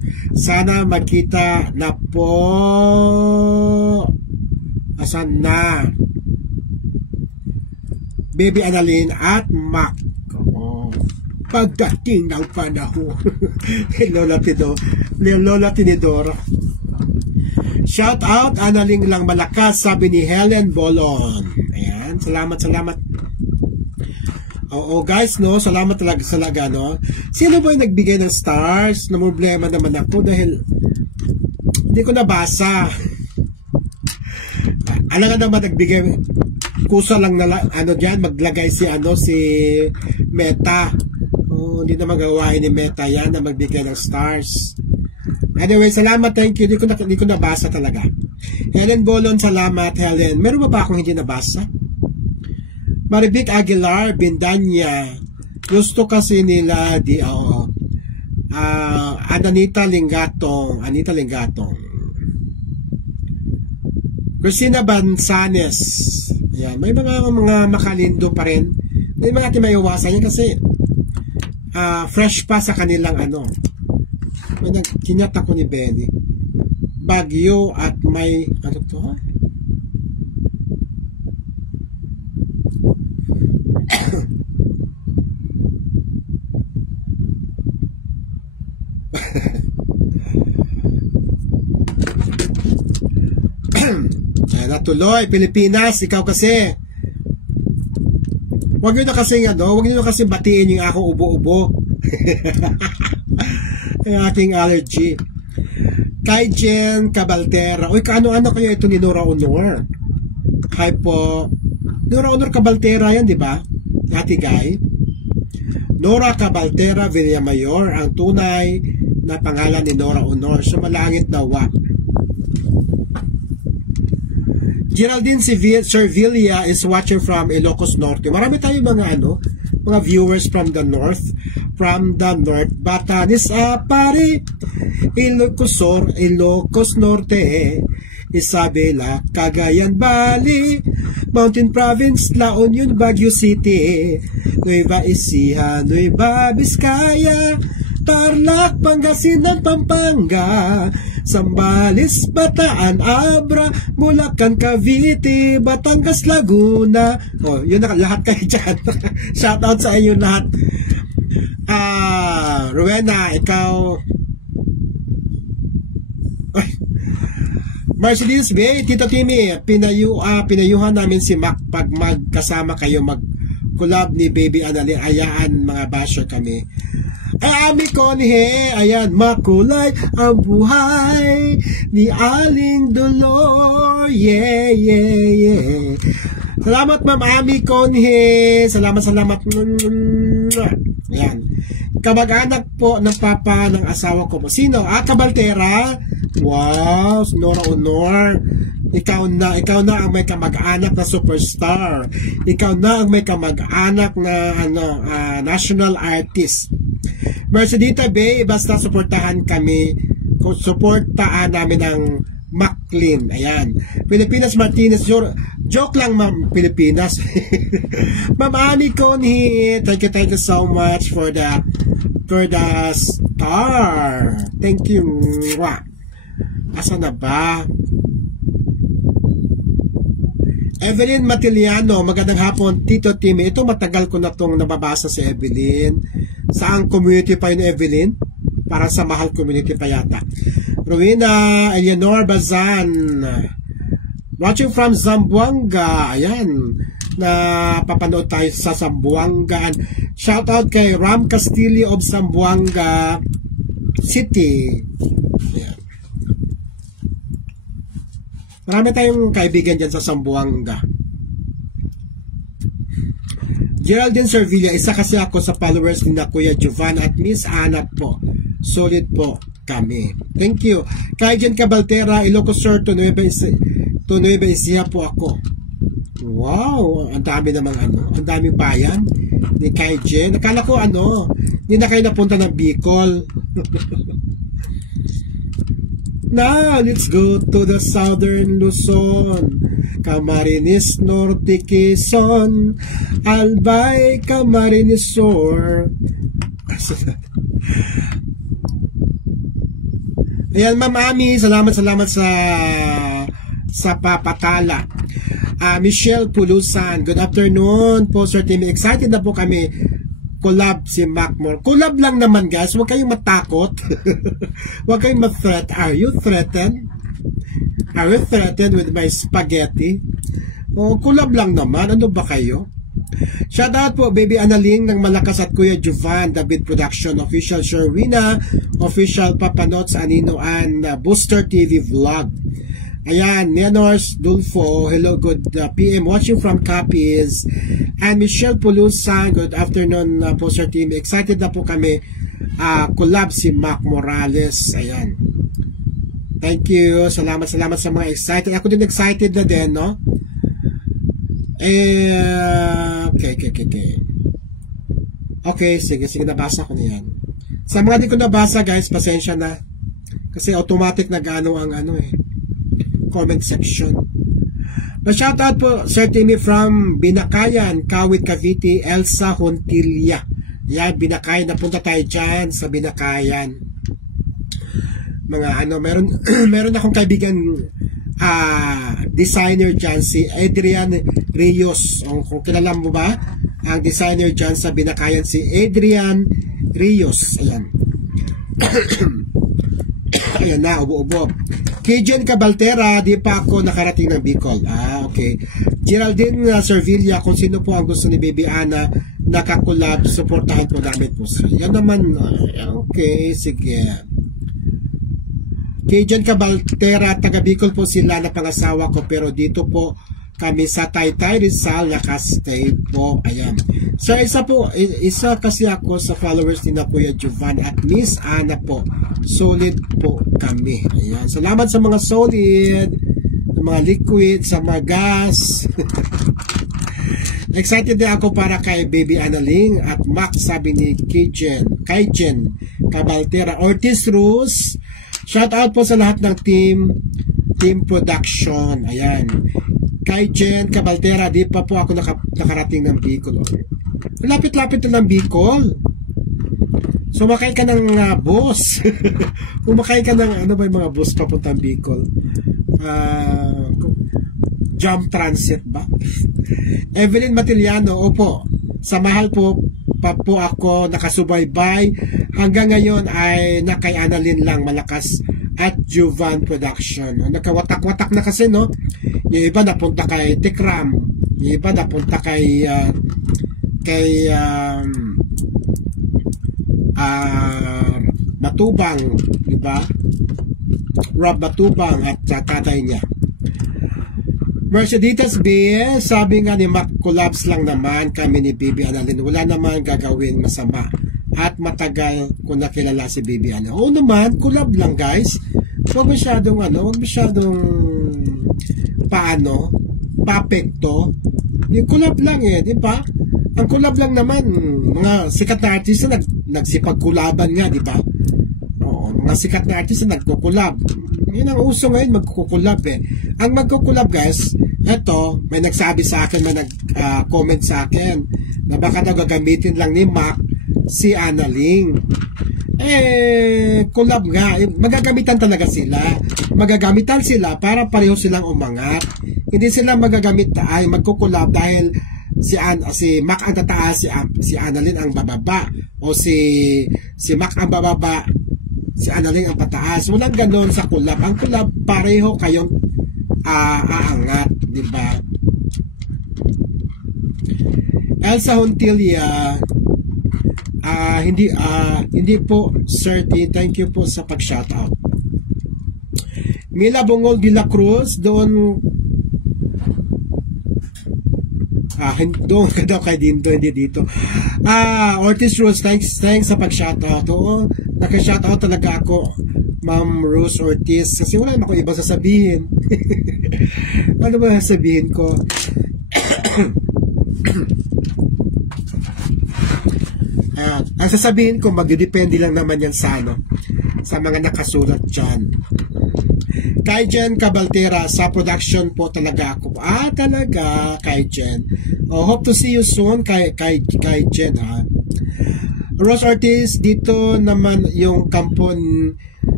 Sana magkita na po. Asan na? Baby Annalyn at Mac. Pagdating ng panahon. Lola Tinidora. Shout out, Annalyn lang malakas, sabi ni Helen Bolon. Ayan, salamat. Oo guys, no, salamat talaga, no. Sino ba yung nagbigay ng stars? Na problema naman ako dahil hindi ko nabasa. Alam nga naman nagbigay, kusa lang na dyan, maglagay si Meta. Hindi na magawain ni Meta yan na magbigay ng stars. Anyway, salamat, thank you. Hindi ko nabasa talaga. Helen Bolon, salamat, Helen. Meron ba akong hindi nabasa? Maribik Aguilar, Bindanya. Gusto kasi nila Anita Lingatong. Christina Bansanes. Ayan, may mga makalindo pa rin. May mga timaiwasan yan kasi fresh pa sa kanilang may nagkinyat ako ni Benny. Bagyo at may natuloy, Pilipinas, ikaw kasi. Huwag nyo na kasi batiin yung akong ubo-ubo. Yung aking allergy. Kay Jen Cabaltera. Uy, kaano-ano kaya ito ni Nora Honor? Hi po. Nora Honor Cabaltera yan, di ba? Ate Guy. Nora Cabaltera Villamayor, ang tunay na pangalan ni Nora Honor. Sumalangit na wa. Geraldine Servilia is watching from Ilocos Norte. Marami tayo mga viewers from the north. Batanes, Apari, Ilocos Norte, Isabela, Cagayan Valley, Mountain Province, La Union, Baguio City, Nueva Ecija, Nueva Vizcaya, Tarlac, Pangasinan, Pampanga, Zambales, Bataan, Abra, Bulacan, Cavite, Batangas, Laguna. Yun na lahat kayo dyan. Shout out sa inyo lahat. Rowena, ikaw. Mercedes Bay, Tito Timmy, pinayuhan namin si Mac pag magkasama kayo mag-collab ni Baby Annalyn. Ayaan, mga basher kami. Ami Conhe, ayan, makulay ang buhay ni Aling Dolor. Yeah. Salamat, Ma'am Ami Conhe. Salamat. Ayan. Kamag-anak po ng papa ng asawa ko. Sino? Cabaltera. Wow, Nora Honor. Ikaw na ang may kamag-anak na superstar. Ikaw na ang may kamag-anak na national artist. Mercedita Bay, basta suportahan namin ang Maclean. Ayan. Pilipinas Martinez, joke lang, Ma'am Pilipinas. Ma'am Annie Conhi, thank you so much for the star. Thank you. Asa na ba? Evelyn Matiliano, magandang hapon, Tito Timmy. Ito matagal ko na itong nababasa si Evelyn. Saang community pa yun, Evelyn? Para sa Mahal community pa yata. Rowena Eleanor Bazan, watching from Zamboanga. Ayan, napapanood tayo sa Zamboanga. Shout out kay Ram Castillo of Zamboanga City. Ayan. Marami tayong kaibigan dyan sa Zamboanga. Geraldine Servilia, isa kasi ako sa followers ni na Kuya Jovan at Miss Ana po. Solid po kami. Thank you. Kay Jen Cabaltera, Ilocos Sur, to Nueva Ecija po ako. Wow, ang dami namang ang daming bayan ni Kay Jen. Nakala ko hindi na kayo napunta ng Bicol. Now, let's go to the southern Luzon, Camarines Norte, Quezon, Albay, Camarines Sur. Ayan, Ma'am Ami, salamat sa papatala. Michelle Pulusan, good afternoon po, Sir Timmy. Excited na po kami. Collab si Macmore. Collab lang naman, guys. Huwag kayong matakot. Huwag kayong ma-threat. Are you threatened? Are you threatened with my spaghetti? O, collab lang naman. Ano ba kayo? Shoutout po, Baby Analing ng Malakas at Kuya Jovan, David Production, Official Sherwina, Official Papanots, Anino, and Booster TV Vlog. Ayan, Nenors Dulfo, hello, good PM, watching from Capiz. And Michelle Pulusan, good afternoon po, Sir Team. Excited na po kami. Collab si Mac Morales. Ayan. Thank you. Salamat sa mga excited. Ako din excited na din, no? Okay, sige, nabasa ko na yan. Sa mga di ko nabasa, guys, pasensya na. Kasi automatic na gano ang comment section. Shoutout po, Sir Timmy from Binakayan, Kawit, Cavite, Elsa Hontilla. Yan, Binakayan. Napunta tayo dyan sa Binakayan. Mga meron akong kaibigan designer dyan, si Adrian Rios. Kung kilala mo ba ang designer dyan sa Binakayan, si Adrian Rios. Ayan. Ayan na, ubo-ubo. Kijen Cabaltera, di pa ako nakarating ng Bicol. Okay. Geraldine Servilla, kung sino po ang gusto ni Baby Ana nakakulab, supportahan po namin po. Yan naman. Okay, sige. Kijen Cabaltera, taga Bicol po sila na pangasawa ko, pero dito po kami sa Taytay Rizal, nakastay po. Ayan. So, isa kasi ako sa followers ni na Kuya Jovan at Miss Ana po. Solid po kami. Ayan. Salamat sa mga solid, sa mga liquid, sa mga gas. Excited din ako para kay Baby Analing at Mac, sabi ni Kijen Cabaltera. Ortiz Ruz, shout out po sa lahat ng team production. Ayan. Kijen Cabaltera, di pa po ako nakarating ng Bicol. Lapit-lapit na ng Bicol. Sumakay ka ng bus. Umakay ka ng, ano ba yung mga bus papuntang Bicol? Jump Transit ba? Evelyn Matiliano, opo. Sa mahal po pa po ako nakasubaybay. Hanggang ngayon ay nakay Annalyn lang, Malakas at Jovan Production. Nakawatak-watak na kasi, no? Yung iba napunta kay Tikram. Yung iba napunta kay Matubang, diba? Rob Matubang at tatay niya. Mercedes B, sabi nga ni Mac, collabs lang naman kami ni Baby Annalyn. Wala naman gagawin masama. At matagal ko nakilala si Baby Annalyn. Oo naman, collab lang, guys. Huwag masyadong papekto. Yung collab lang di ba? Ang collab lang naman, mga sikat na artista nagsipag-kulaban nga, di ba? Oo, mga sikat na artista nagkukulab. Yun ang uso ngayon, magkukulab Ang magkukulab, guys, eto, may nagsabi sa akin, may nag-comment sa akin, na baka gagamitin lang ni Mac si Annalyn. Collab nga, magagamitan talaga sila. Magagamitan sila para pareho silang umangat. Hindi sila magkukulab dahil si Mac ang tataas, si Annalyn ang bababa, o si Mac ang bababa, si Annalyn ang pataas. Walang ganon sa collab. Ang collab, pareho kayong aangat, di ba? Elsa Hontilla, hindi po, Sir T. Thank you po sa pag-shoutout. Mila Bongol de la Cruz, doon doon ka daw kay Dinto, hindi dito. Ortiz Rose, thanks sa pag-shoutout. Oo, naka-shoutout talaga ako, Ma'am Rose Ortiz, kasi wala naman ako iba sasabihin. Ano ba sasabihin ko? Ang sasabihin ko, magdidepende lang naman yan sa mga nakasulat dyan. Kijen Cabaltera, sa production po talaga ako. Talaga, Kijen. Hope to see you soon, Kijen, Rose Ortiz, dito naman yung kampon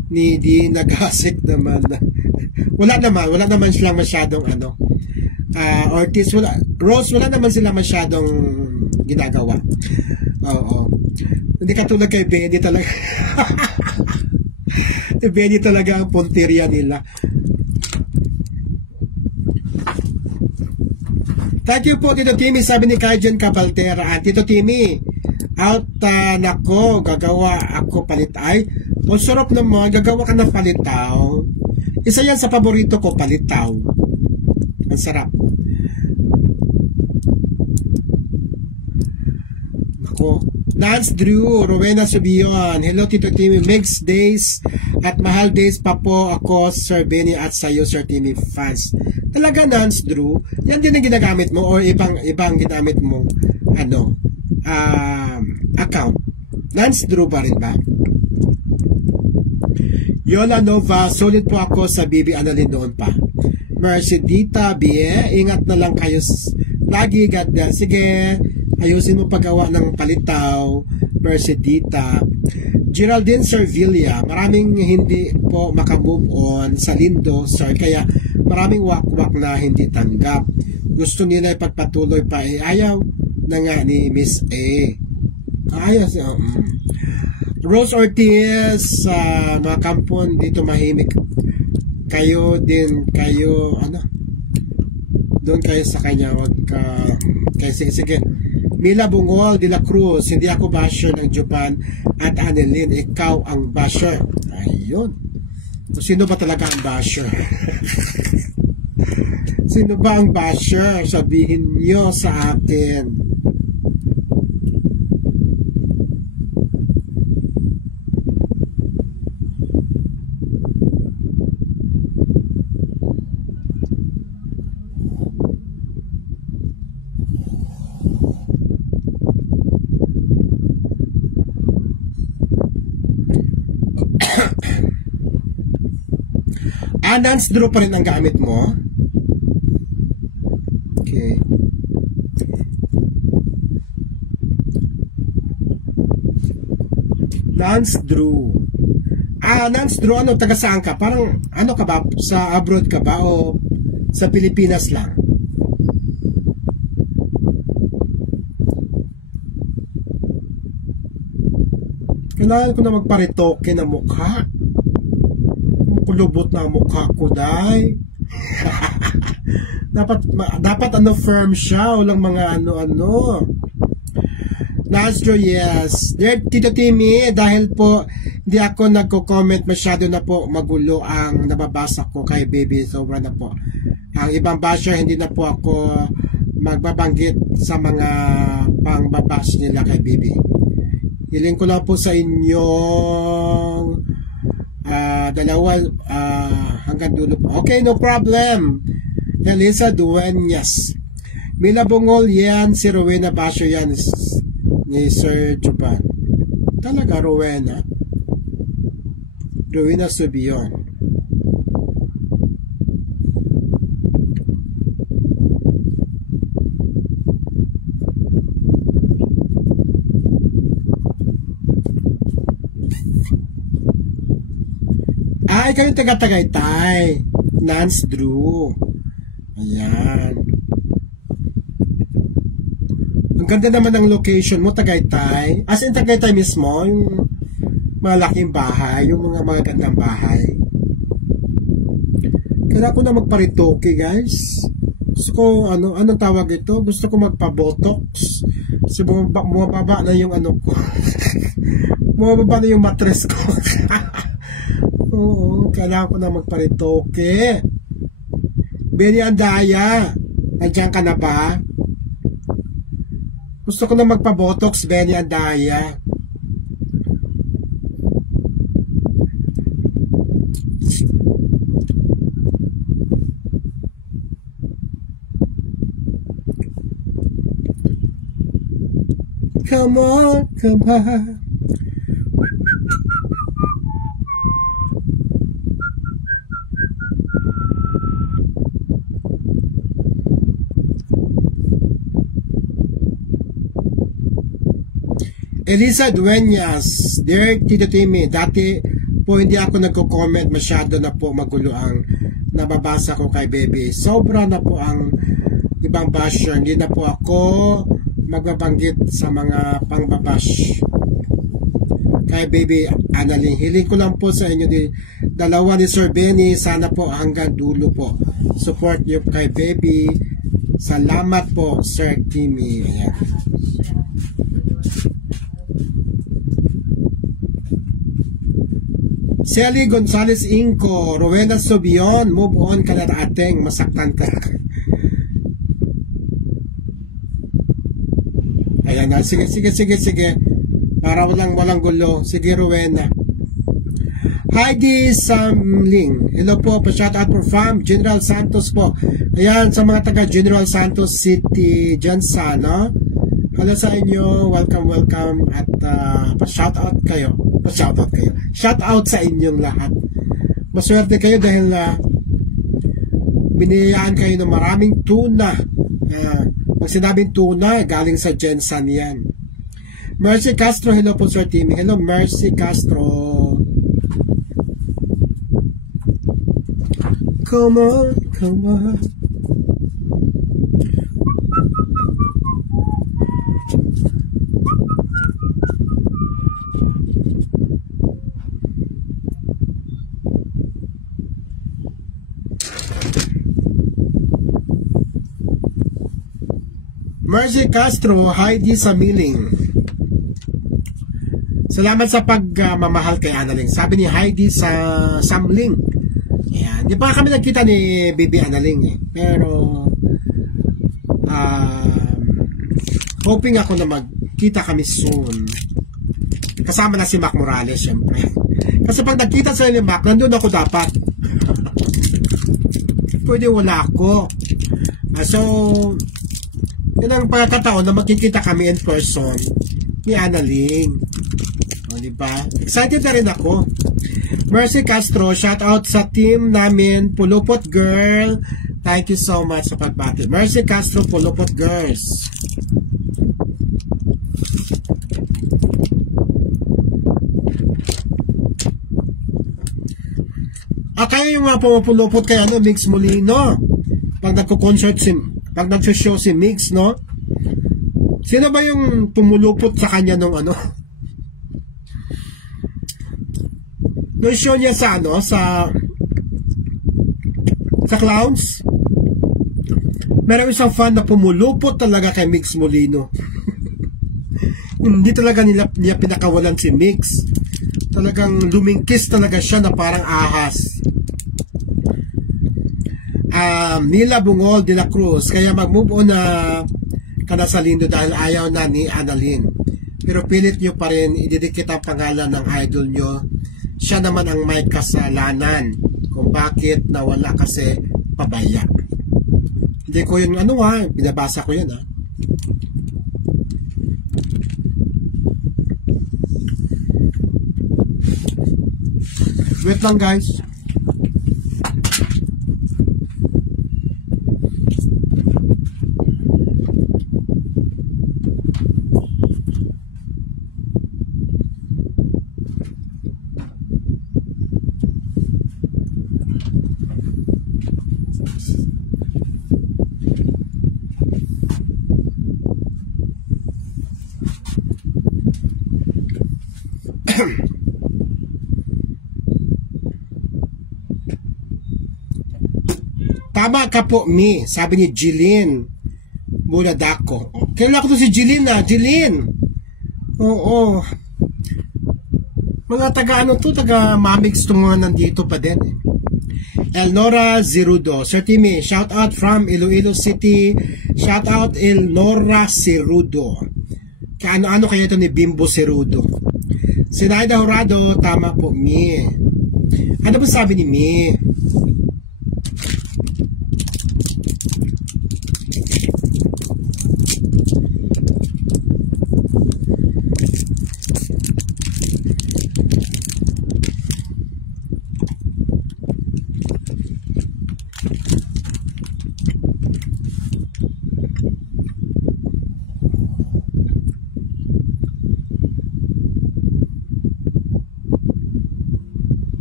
ni Di Nagasik naman. wala naman silang masyadong Ortiz, Rose, wala naman sila masyadong ginagawa. Oo. Hindi katulad kay Benny talaga. Benny talaga ang punteriya nila. Thank you po, Tito Timmy, sabi ni Kaijan Cabaltera. Tito Timmy, out nako, gagawa ako palitay. O sarap naman, gagawa ka ng palitaw. Isa yan sa paborito ko, palitaw. Ang sarap. Nako. Nance Drew, Rowena Subion. Hello, Tito Timmy. Mixed days at mahal days pa po ako, Sir Benny, at sa'yo, Sir Timmy fans. Talaga, Nance Drew, yan din ang ginagamit mo o ibang ginamit mo account. Nance Drew ba rin ba? Yola Nova, solid po ako sa Bibi Annalyn noon pa. Mercy Dita, Bie, ingat na lang kayo lagi, God bless. Sige, ayusin mo paggawa ng palitaw. Mercy Dita. Geraldine Servilia, maraming hindi po makamove on sa Lindo, sir, kaya maraming wakwak na hindi tanggap. Gusto nila ipagpatuloy pa, ayaw na nga ni Miss A. Ayaw siya. Rose Ortiz, mga kampon dito mahimik. Kayo din, doon kayo sa kanya, wag ka, kaya sige. Mila Bungol de la Cruz, hindi ako basher ng Japan at Annalyn, ikaw ang basher. Ayun. Sino ba talaga ang basher? Sino ba ang basher? Sabihin nyo sa akin. Nance Drew pa rin ang gamit mo. Okay. Nance Drew. Nance Drew, taga saan ka? Parang, ka ba? Sa abroad ka ba? O sa Pilipinas lang? Kailangan ko na magparitoke na mukha. Kulubot na mukha ko, day. dapat firm siya, walang mga Nastro, yes. There, Tito Timmy, dahil po hindi ako nagko-comment masyado na po, magulo ang nababasa ko kay Baby, sobra na po. Ang ibang basher, hindi na po ako magbabanggit sa mga pangbabash nila kay Baby. Hiling ko lang po sa inyong dalawa hanggang dulo po. Okay, no problem. Elisa Dueñas. Mila Bungol, yan. Si Rowena Basho yan ni Sir Juban. Talaga, Rowena. Rowena Subion. Ikaw yung taga-Tagaytay. Nance Drew. Ayan. Ang ganda naman ng location mo, Tagaytay. As in Tagaytay mismo, yung malaking bahay, yung mga gandang bahay. Kailangan ko na magparitoke, guys. Gusto ko, anong tawag ito? Gusto ko magpa-botox. Kasi bumababa na yung ko. Bumababa na yung mattress ko. Oo, kailangan ko na magparitoke. Benny Andaya, nandiyan ka na ba? Gusto ko na magpa-botox, Benny Andaya. Come on, come on. Elisa Dueñas, dear Tito Timmy, dati po hindi ako nagko-comment, masyado na po magulo ang nababasa ko kay baby. Sobra na po ang ibang basher. Hindi na po ako magbabanggit sa mga pangbabash kay baby Annalyn. Hiling ko lang po sa inyo dalawa ni Sir Benny, sana po hanggang dulo po support niyo kay baby. Salamat po Sir Timmy. Ayan. Sally Gonzalez Inco, Rowena Sobion, move on ka na ating, masaktan ka. Ayan na, sige. Para walang gulo. Sige, Rowena. Heidi Samling, hello po, pa-shout out for fam, General Santos po. Ayan, sa mga taga General Santos City dyan sana. Hello sa inyo, welcome at pa-shout out kayo. Shout out sa inyong lahat. Maswerte kayo dahil biniyaan kayo ng maraming tuna. Pag sinabing tuna, galing sa Jensen yan. Mercy Castro, hello po Sir Timmy. Hello Mercy Castro. Come on. Mercy Castro, Heidi Samiling. Salamat sa pagmamahal kay Annalyn. Sabi ni Heidi sa Samling. Ayan. Di pa kami nagkita ni Bibi Annalyn eh. Pero hoping ako na magkita kami soon. Kasama na si Mac Morales syempre. Kasi pag nagkita sa ni Mac, nandun ako dapat. Pwede wala ako. So yun ang pagkakataon na magkikita kami in person ni Annalyn. O, diba? Excited na rin ako. Mercy Castro, shout out sa team namin, Pulupot Girl. Thank you so much sa pagbati. Mercy Castro, Pulupot Girls. Kaya yung mga pumupulupot kay Mix Molino. Pag nagko-concert pag nag-show si Mix, no? Sino ba yung pumulupot sa kanya nung nung show niya sa sa Clowns? Meron isang fan na pumulupot talaga kay Mix Molino. Hindi talaga niya pinakawalan si Mix. Talagang lumingkis talaga siya na parang ahas. Nila Bungol de la Cruz, kaya mag-move on na ka na sa Lindo dahil ayaw na ni Annalyn, pero pilit nyo pa rin ididikit ang pangalan ng idol nyo. Siya naman ang may kasalanan kung bakit nawala, kasi pabaya. Hindi ko yun binabasa ko yun Wait lang guys. Tama ka po, sabi ni Jilin Buladako. Kailan ko to si Jilin Jilin. Oo. Mga taga Mamix itong mga nandito pa din. Elnora Zerudo. Sir Timmy, shout out from Iloilo City. Shout out Elnora Zerudo. Kaano-ano kaya ito ni Bimbo Zerudo? Sinaida Horado, tama po, Ano ba sabi ni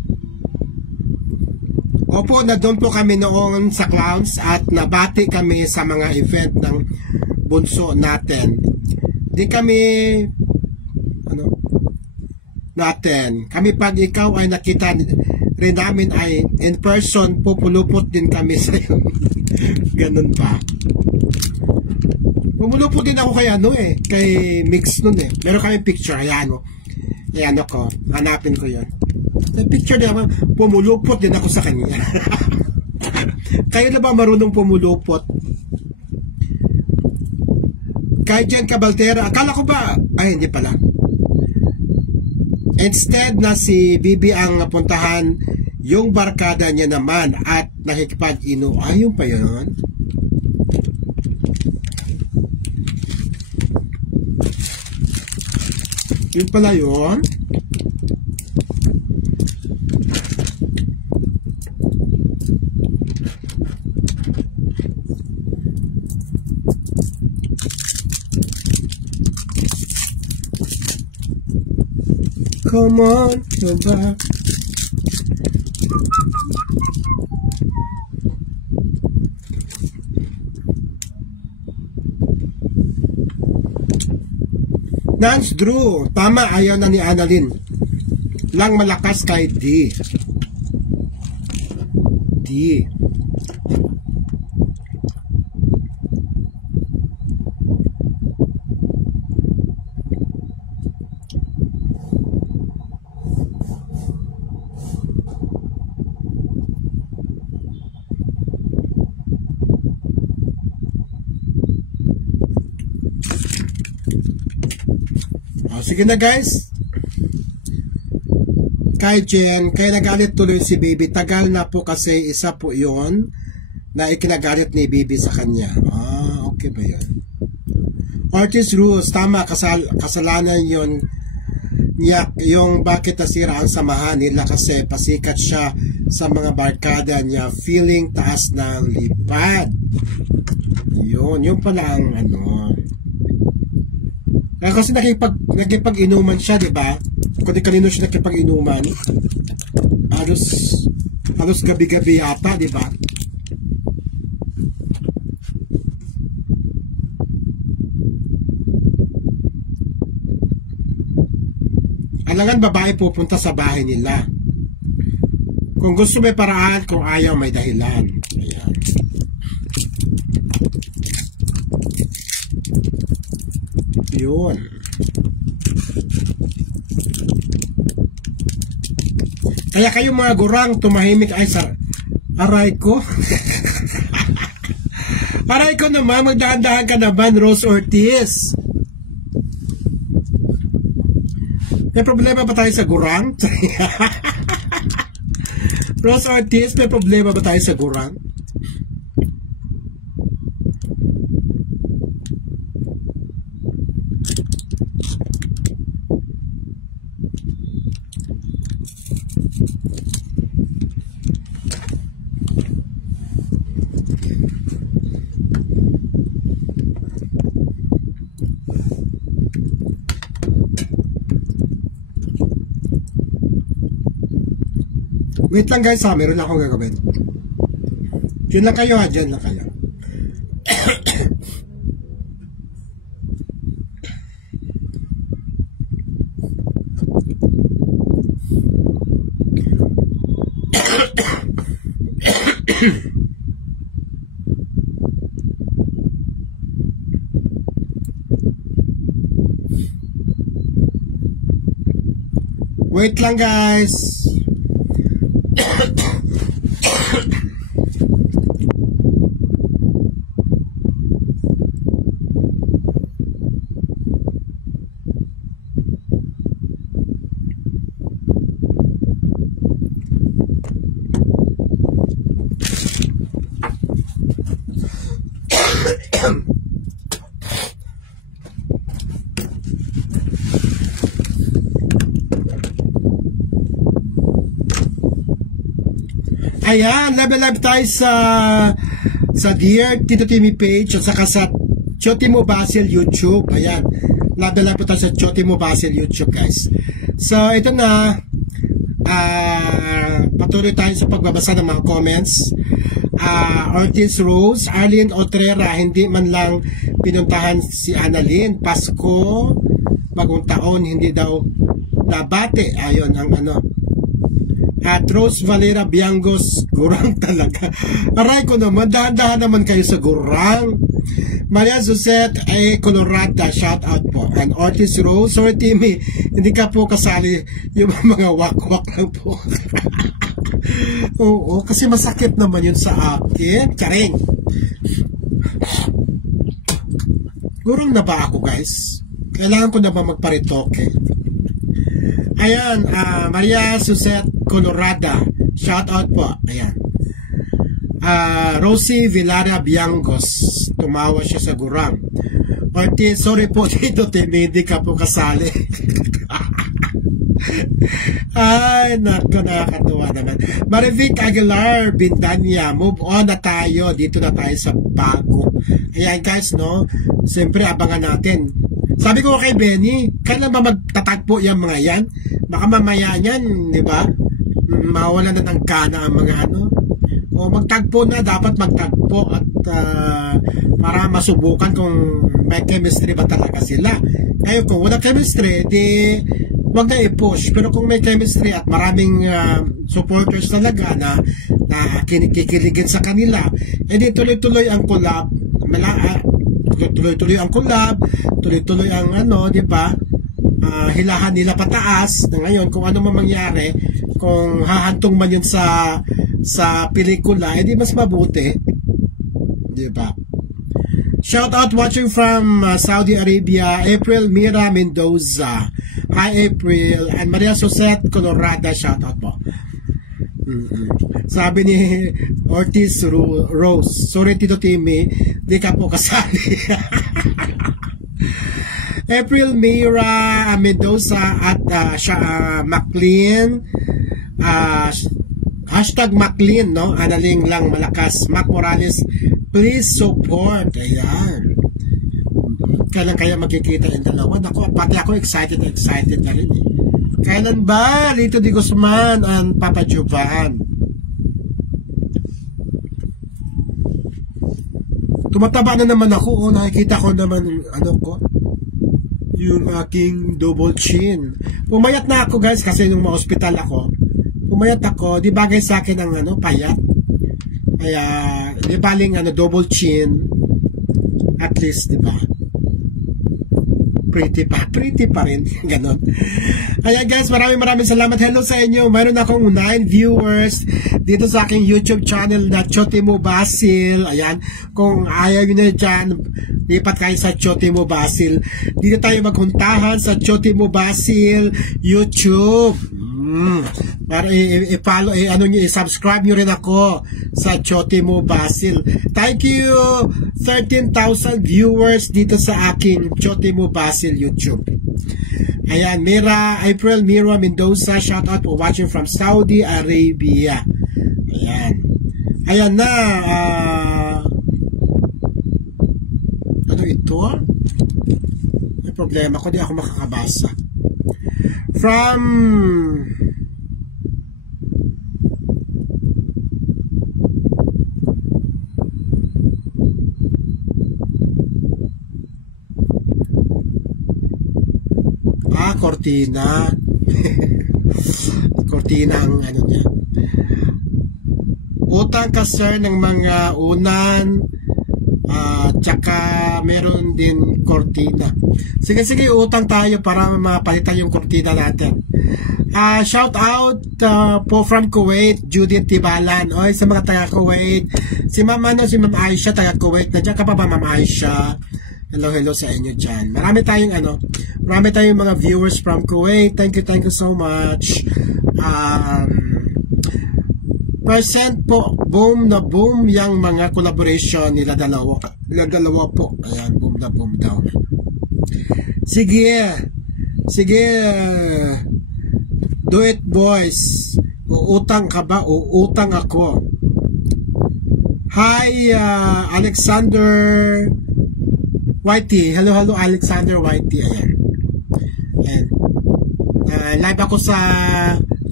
po na doon po kami noon sa Clowns at nabati kami sa mga event ng bunso natin. Di kami natin. Kami pag ikaw ay nakita rin namin ay in person, pupulupot din kami sa iyo. Ganun pa. Pumulupot din ako kay Mix nun eh. Meron kami picture, ayan o. Ayan ako, hanapin ko yun. Sa picture din ako, pumulupot din ako sa kanya. Kayo na ba marunong pumulupot? Kay Jen Cabaldera, akala ko ba, ay hindi pala. Instead na si Bibi ang puntahan, yung barkada niya naman at nakikipag-ino. Ayun pa yun. Yun pala yun. Come on, go back. Nance Drew, tama, ayaw na ni Annalyn. Lang malakas kay D. Sige na guys. Kay Jen, kaya nagalit tuloy si Bibi. Tagal na po kasi isa po yon na ikinagalit ni Bibi sa kanya. Okay ba yun? Ortiz Rules, tama, kasalanan yon niya yung bakit nasira ang samahan nila kasi pasikat siya sa mga barkada niya, feeling taas ng lipad. Yun pala ang kasi nakipag-inuman siya, di ba? Kung kanino siya nakipag-inuman, halos gabi-gabi yata, di ba? Alangan babae pupunta sa bahay nila. Kung gusto may paraan, kung ayaw may dahilan. Ayan. Yun. Kaya kayo mga gurang tumahimik ay sa aray ko. Aray ko naman, magdahan-dahan ka naman, Rose Ortiz. May problema ba tayo sa gurang? Rose Ortiz, may problema ba tayo sa gurang? Wait lang guys ha, meron akong gagawin. Diyan lang kayo ha, diyan lang kayo. Wait lang guys. Ayan, live tayo sa Dear Tito Timmy page at saka sa Chotimo Basil YouTube. Ayan, live po tayo sa Chotimo Basil YouTube guys. So ito na, Patuloy tayo sa pagbabasa ng mga comments. Ortiz Rose, Arlene Otrera, hindi man lang pinuntahan si Annalyn. Pasko, bagong taon, hindi daw nabate. Ayun ang ano. At Rose Valera Biangos, gurang talaga. Aray ko naman, dahan-dahan naman kayo sa gurang. Maria Josette Colorada, shout out po. And Ortiz Rose, sorry Timmy, hindi ka po kasali, yung mga wak-wak lang po. Oo, kasi masakit naman yun sa akin. Charing. Gurang na ba ako, guys? Kailangan ko na ba magparitoke? Ayan, Maria Josette Colorada, shout out po. Ayan. Rosie Villara Biangos, tumawa siya sa gurang. Ortiz, sorry po dito, Timmy, hindi ka po kasali. Ay, naku, nakakatuwa naman. Marivic Aguilar, Bindanya, move on na tayo. Dito na tayo sa bago. Ayan guys, no? Siyempre, abangan natin. Sabi ko kay Benny, kailan ba magtatagpo yung mga yan? Baka mamaya yan, di ba? Mawala na ng kana ang mga ano. O magtagpo na, dapat magtagpo at para masubukan kung may chemistry ba talaga sila. Ngayon, kung wala chemistry, di wag na i-push. Pero kung may chemistry at maraming supporters talaga na kikiligin sa kanila, edi tuloy-tuloy ang collab. Tuloy-tuloy ang collab, tuloy-tuloy ang ano, di ba? Hilahan nila pataas. Na ngayon, kung ano man mangyari, kung hahantong man yun sa pelikula, edi mas mabuti. Di ba? Shout out watching from Saudi Arabia, April Mira Mendoza. Hi April. And Maria Josette Colorada, shout out po. Sabi ni Ortiz Rose, sorry Tito Timmy, di ka po kasali. April Mira Mendoza at McLean, hashtag McLean, no? Analing lang malakas. Mac Morales, please support. Ayan. Kailan kaya magkikita yung dalawa? Naku, pati ako excited na rin. Kailan ba? Lito Di Guzman and Papa Jovan. Tumataba na naman ako. Nakikita ko naman ano ko, yung aking double chin. Pumayat na ako guys kasi nung ma-hospital ako. Pumayat ako. Di bagay sa akin ang ano, payat. Kaya di baling ano, double chin. At least, di ba? Pretty pa rin. Ganon. Ayan guys, maraming salamat. Hello sa inyo. Mayroon akong 9 viewers dito sa aking YouTube channel na Chotimo Basil. Ayan. Kung ayaw nyo na dyan, lipat kayo sa Chotimo Basil. Dito tayo maghuntahan sa Chotimo Basil YouTube. Para i-follow, i-subscribe nyo rin ako sa Chotimo Basil. Thank you 13,000 viewers dito sa akin Chotimo Basil YouTube. Ayan, April Mira Mendoza, shout out for watching from Saudi Arabia. Ayan na, ano ito? May problema ko, di ako makakabasa. From Cortina. Cortina ang ano niya. Utang ka sir ng mga unan, tsaka meron din cortina. Sige, utang tayo para mapalitan yung cortina natin. Shout out po from Kuwait, Judith Tibalan. Oy, sa mga taga Kuwait. Si Ma'am Aisha, taga Kuwait. Nandiyan ka pa ba, Ma'am Aisha? Hello sa inyo dyan. Marami tayong mga viewers from Kuwait. Thank you so much. Present po, boom na boom yung mga collaboration nila dalawa po. Ayan, boom na boom daw. Sige, do it boys. Uutang ka ba? Uutang ako. Hi Alexander Whitey. Hello Alexander Whitey. Ayan. Live ako sa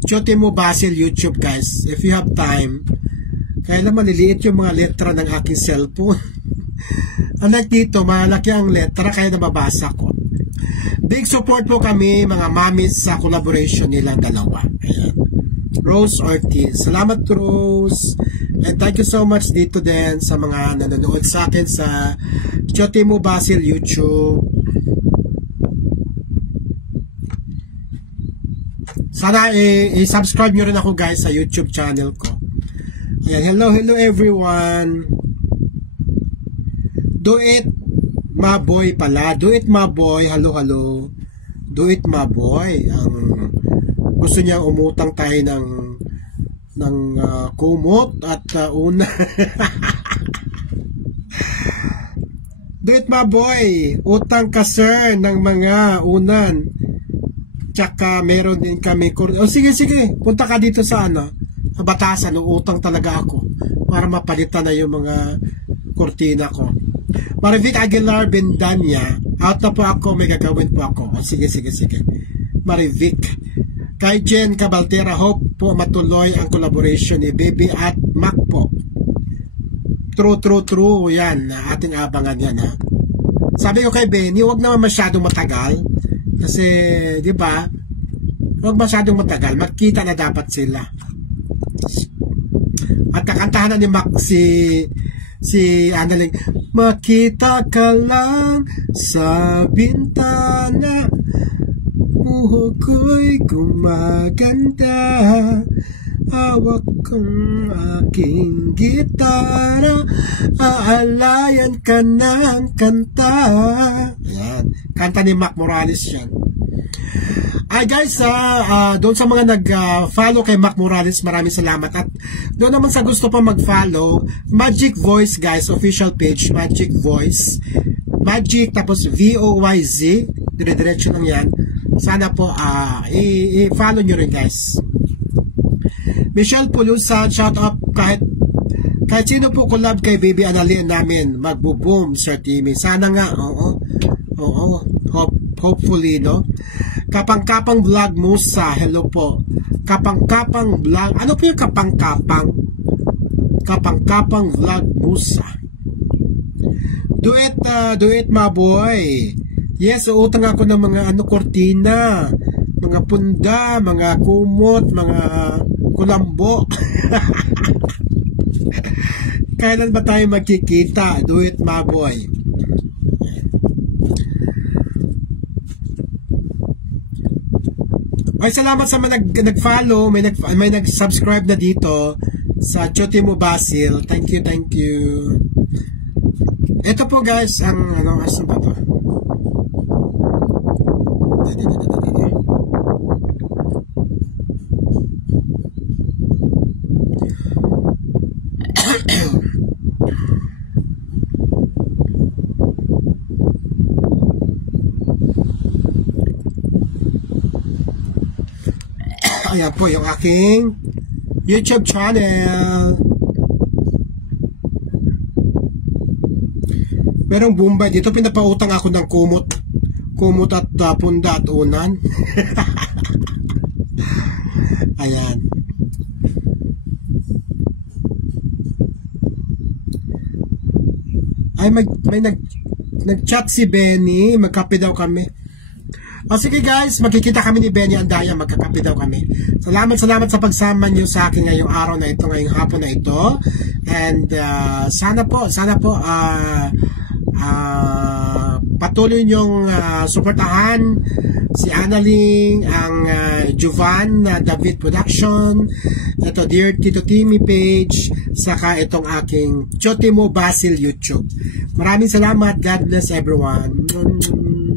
Chotimo Basil YouTube, guys. If you have time. Kaya lang maliliit yung mga letra ng aking cellphone. Unlike dito, malaki ang letra kaya nababasa ko. Big support po kami, mga mamis, sa collaboration nilang dalawa. Ayan. Rose Ortiz. Salamat, Rose. And thank you so much dito din sa mga nanonood sa akin sa Chotimo Basil YouTube. Sana i-subscribe nyo rin ako, guys, sa YouTube channel ko. Ayan. Hello everyone. Do it, my boy pala. Do it, my boy. Hello. Do it, my boy. Gusto niya umutang tayo ng kumot at una. Do it, my boy. Utang ka, sir, ng mga unan. Tsaka meron din kami. Sige. Punta ka dito sa sa batasan. Utang talaga ako para mapalitan na yung mga kurtina ko. Marivic Aguilar Bendanya, out na po ako, may gagawin po ako. Sige. Marivic. Kay Jen Cabaltera, hope po matuloy ang collaboration ni Baby at Mac po. True. Yan, ating abangan yan, ha. Sabi ko kay Benny, huwag naman masyadong matagal. Kasi, di ba, huwag masyadong matagal. Magkita na dapat sila. At kakantahan na ni Mac si Annalyn, makita ka lang sa bintana, buhok ko'y gumaganda, hawak kong aking gitara, aalayan ka ng kanta. Yan, kanta ni Mac Morales yan. Ay guys, doon sa mga nag-follow kay Mac Morales, maraming salamat. At doon naman sa gusto pa mag-follow, Magic Voice, guys, official page, Magic Voice, Magic, tapos VOYZ, dire-diretso lang yan. Sana po, i-follow nyo rin, guys. Michelle Pulusan, shout out kahit sino po collab kay Baby Annalyn namin, magbo-boom, Sir Timmy. Sana nga, oo, hopefully, no? Kapang-kapang vlog Musa, hello po. Kapang-kapang vlog, ano po yung kapang-kapang? Kapang-kapang vlog Musa. Do it, my boy. Yes, uutang ako ng mga kortina, mga punda, mga kumot, mga kulambo. Kailan ba tayo magkikita? Do it, my boy. Ay, salamat sa mga nag-follow, may nag-subscribe na dito sa Chotimo Basil. Thank you. Ito po, guys, ang asa ba to? Ayan po yung aking YouTube channel. Merong Bombay dito, pinapautang ako ng kumot at punda at unan. Ayan. Ay, may nag-chat si Benny, magkape daw kami. O sige guys, magkikita kami ni Benny Andaya, magkakape daw kami. Salamat sa pagsama niyo sa akin ngayong araw na ito, ngayong hapon na ito. And sana po patuloy niyong suportahan si Annalyn, ang Jovan David Production, ito Dear Tito Timmy page, saka itong aking Chotimo Basil YouTube. Maraming salamat. God bless everyone.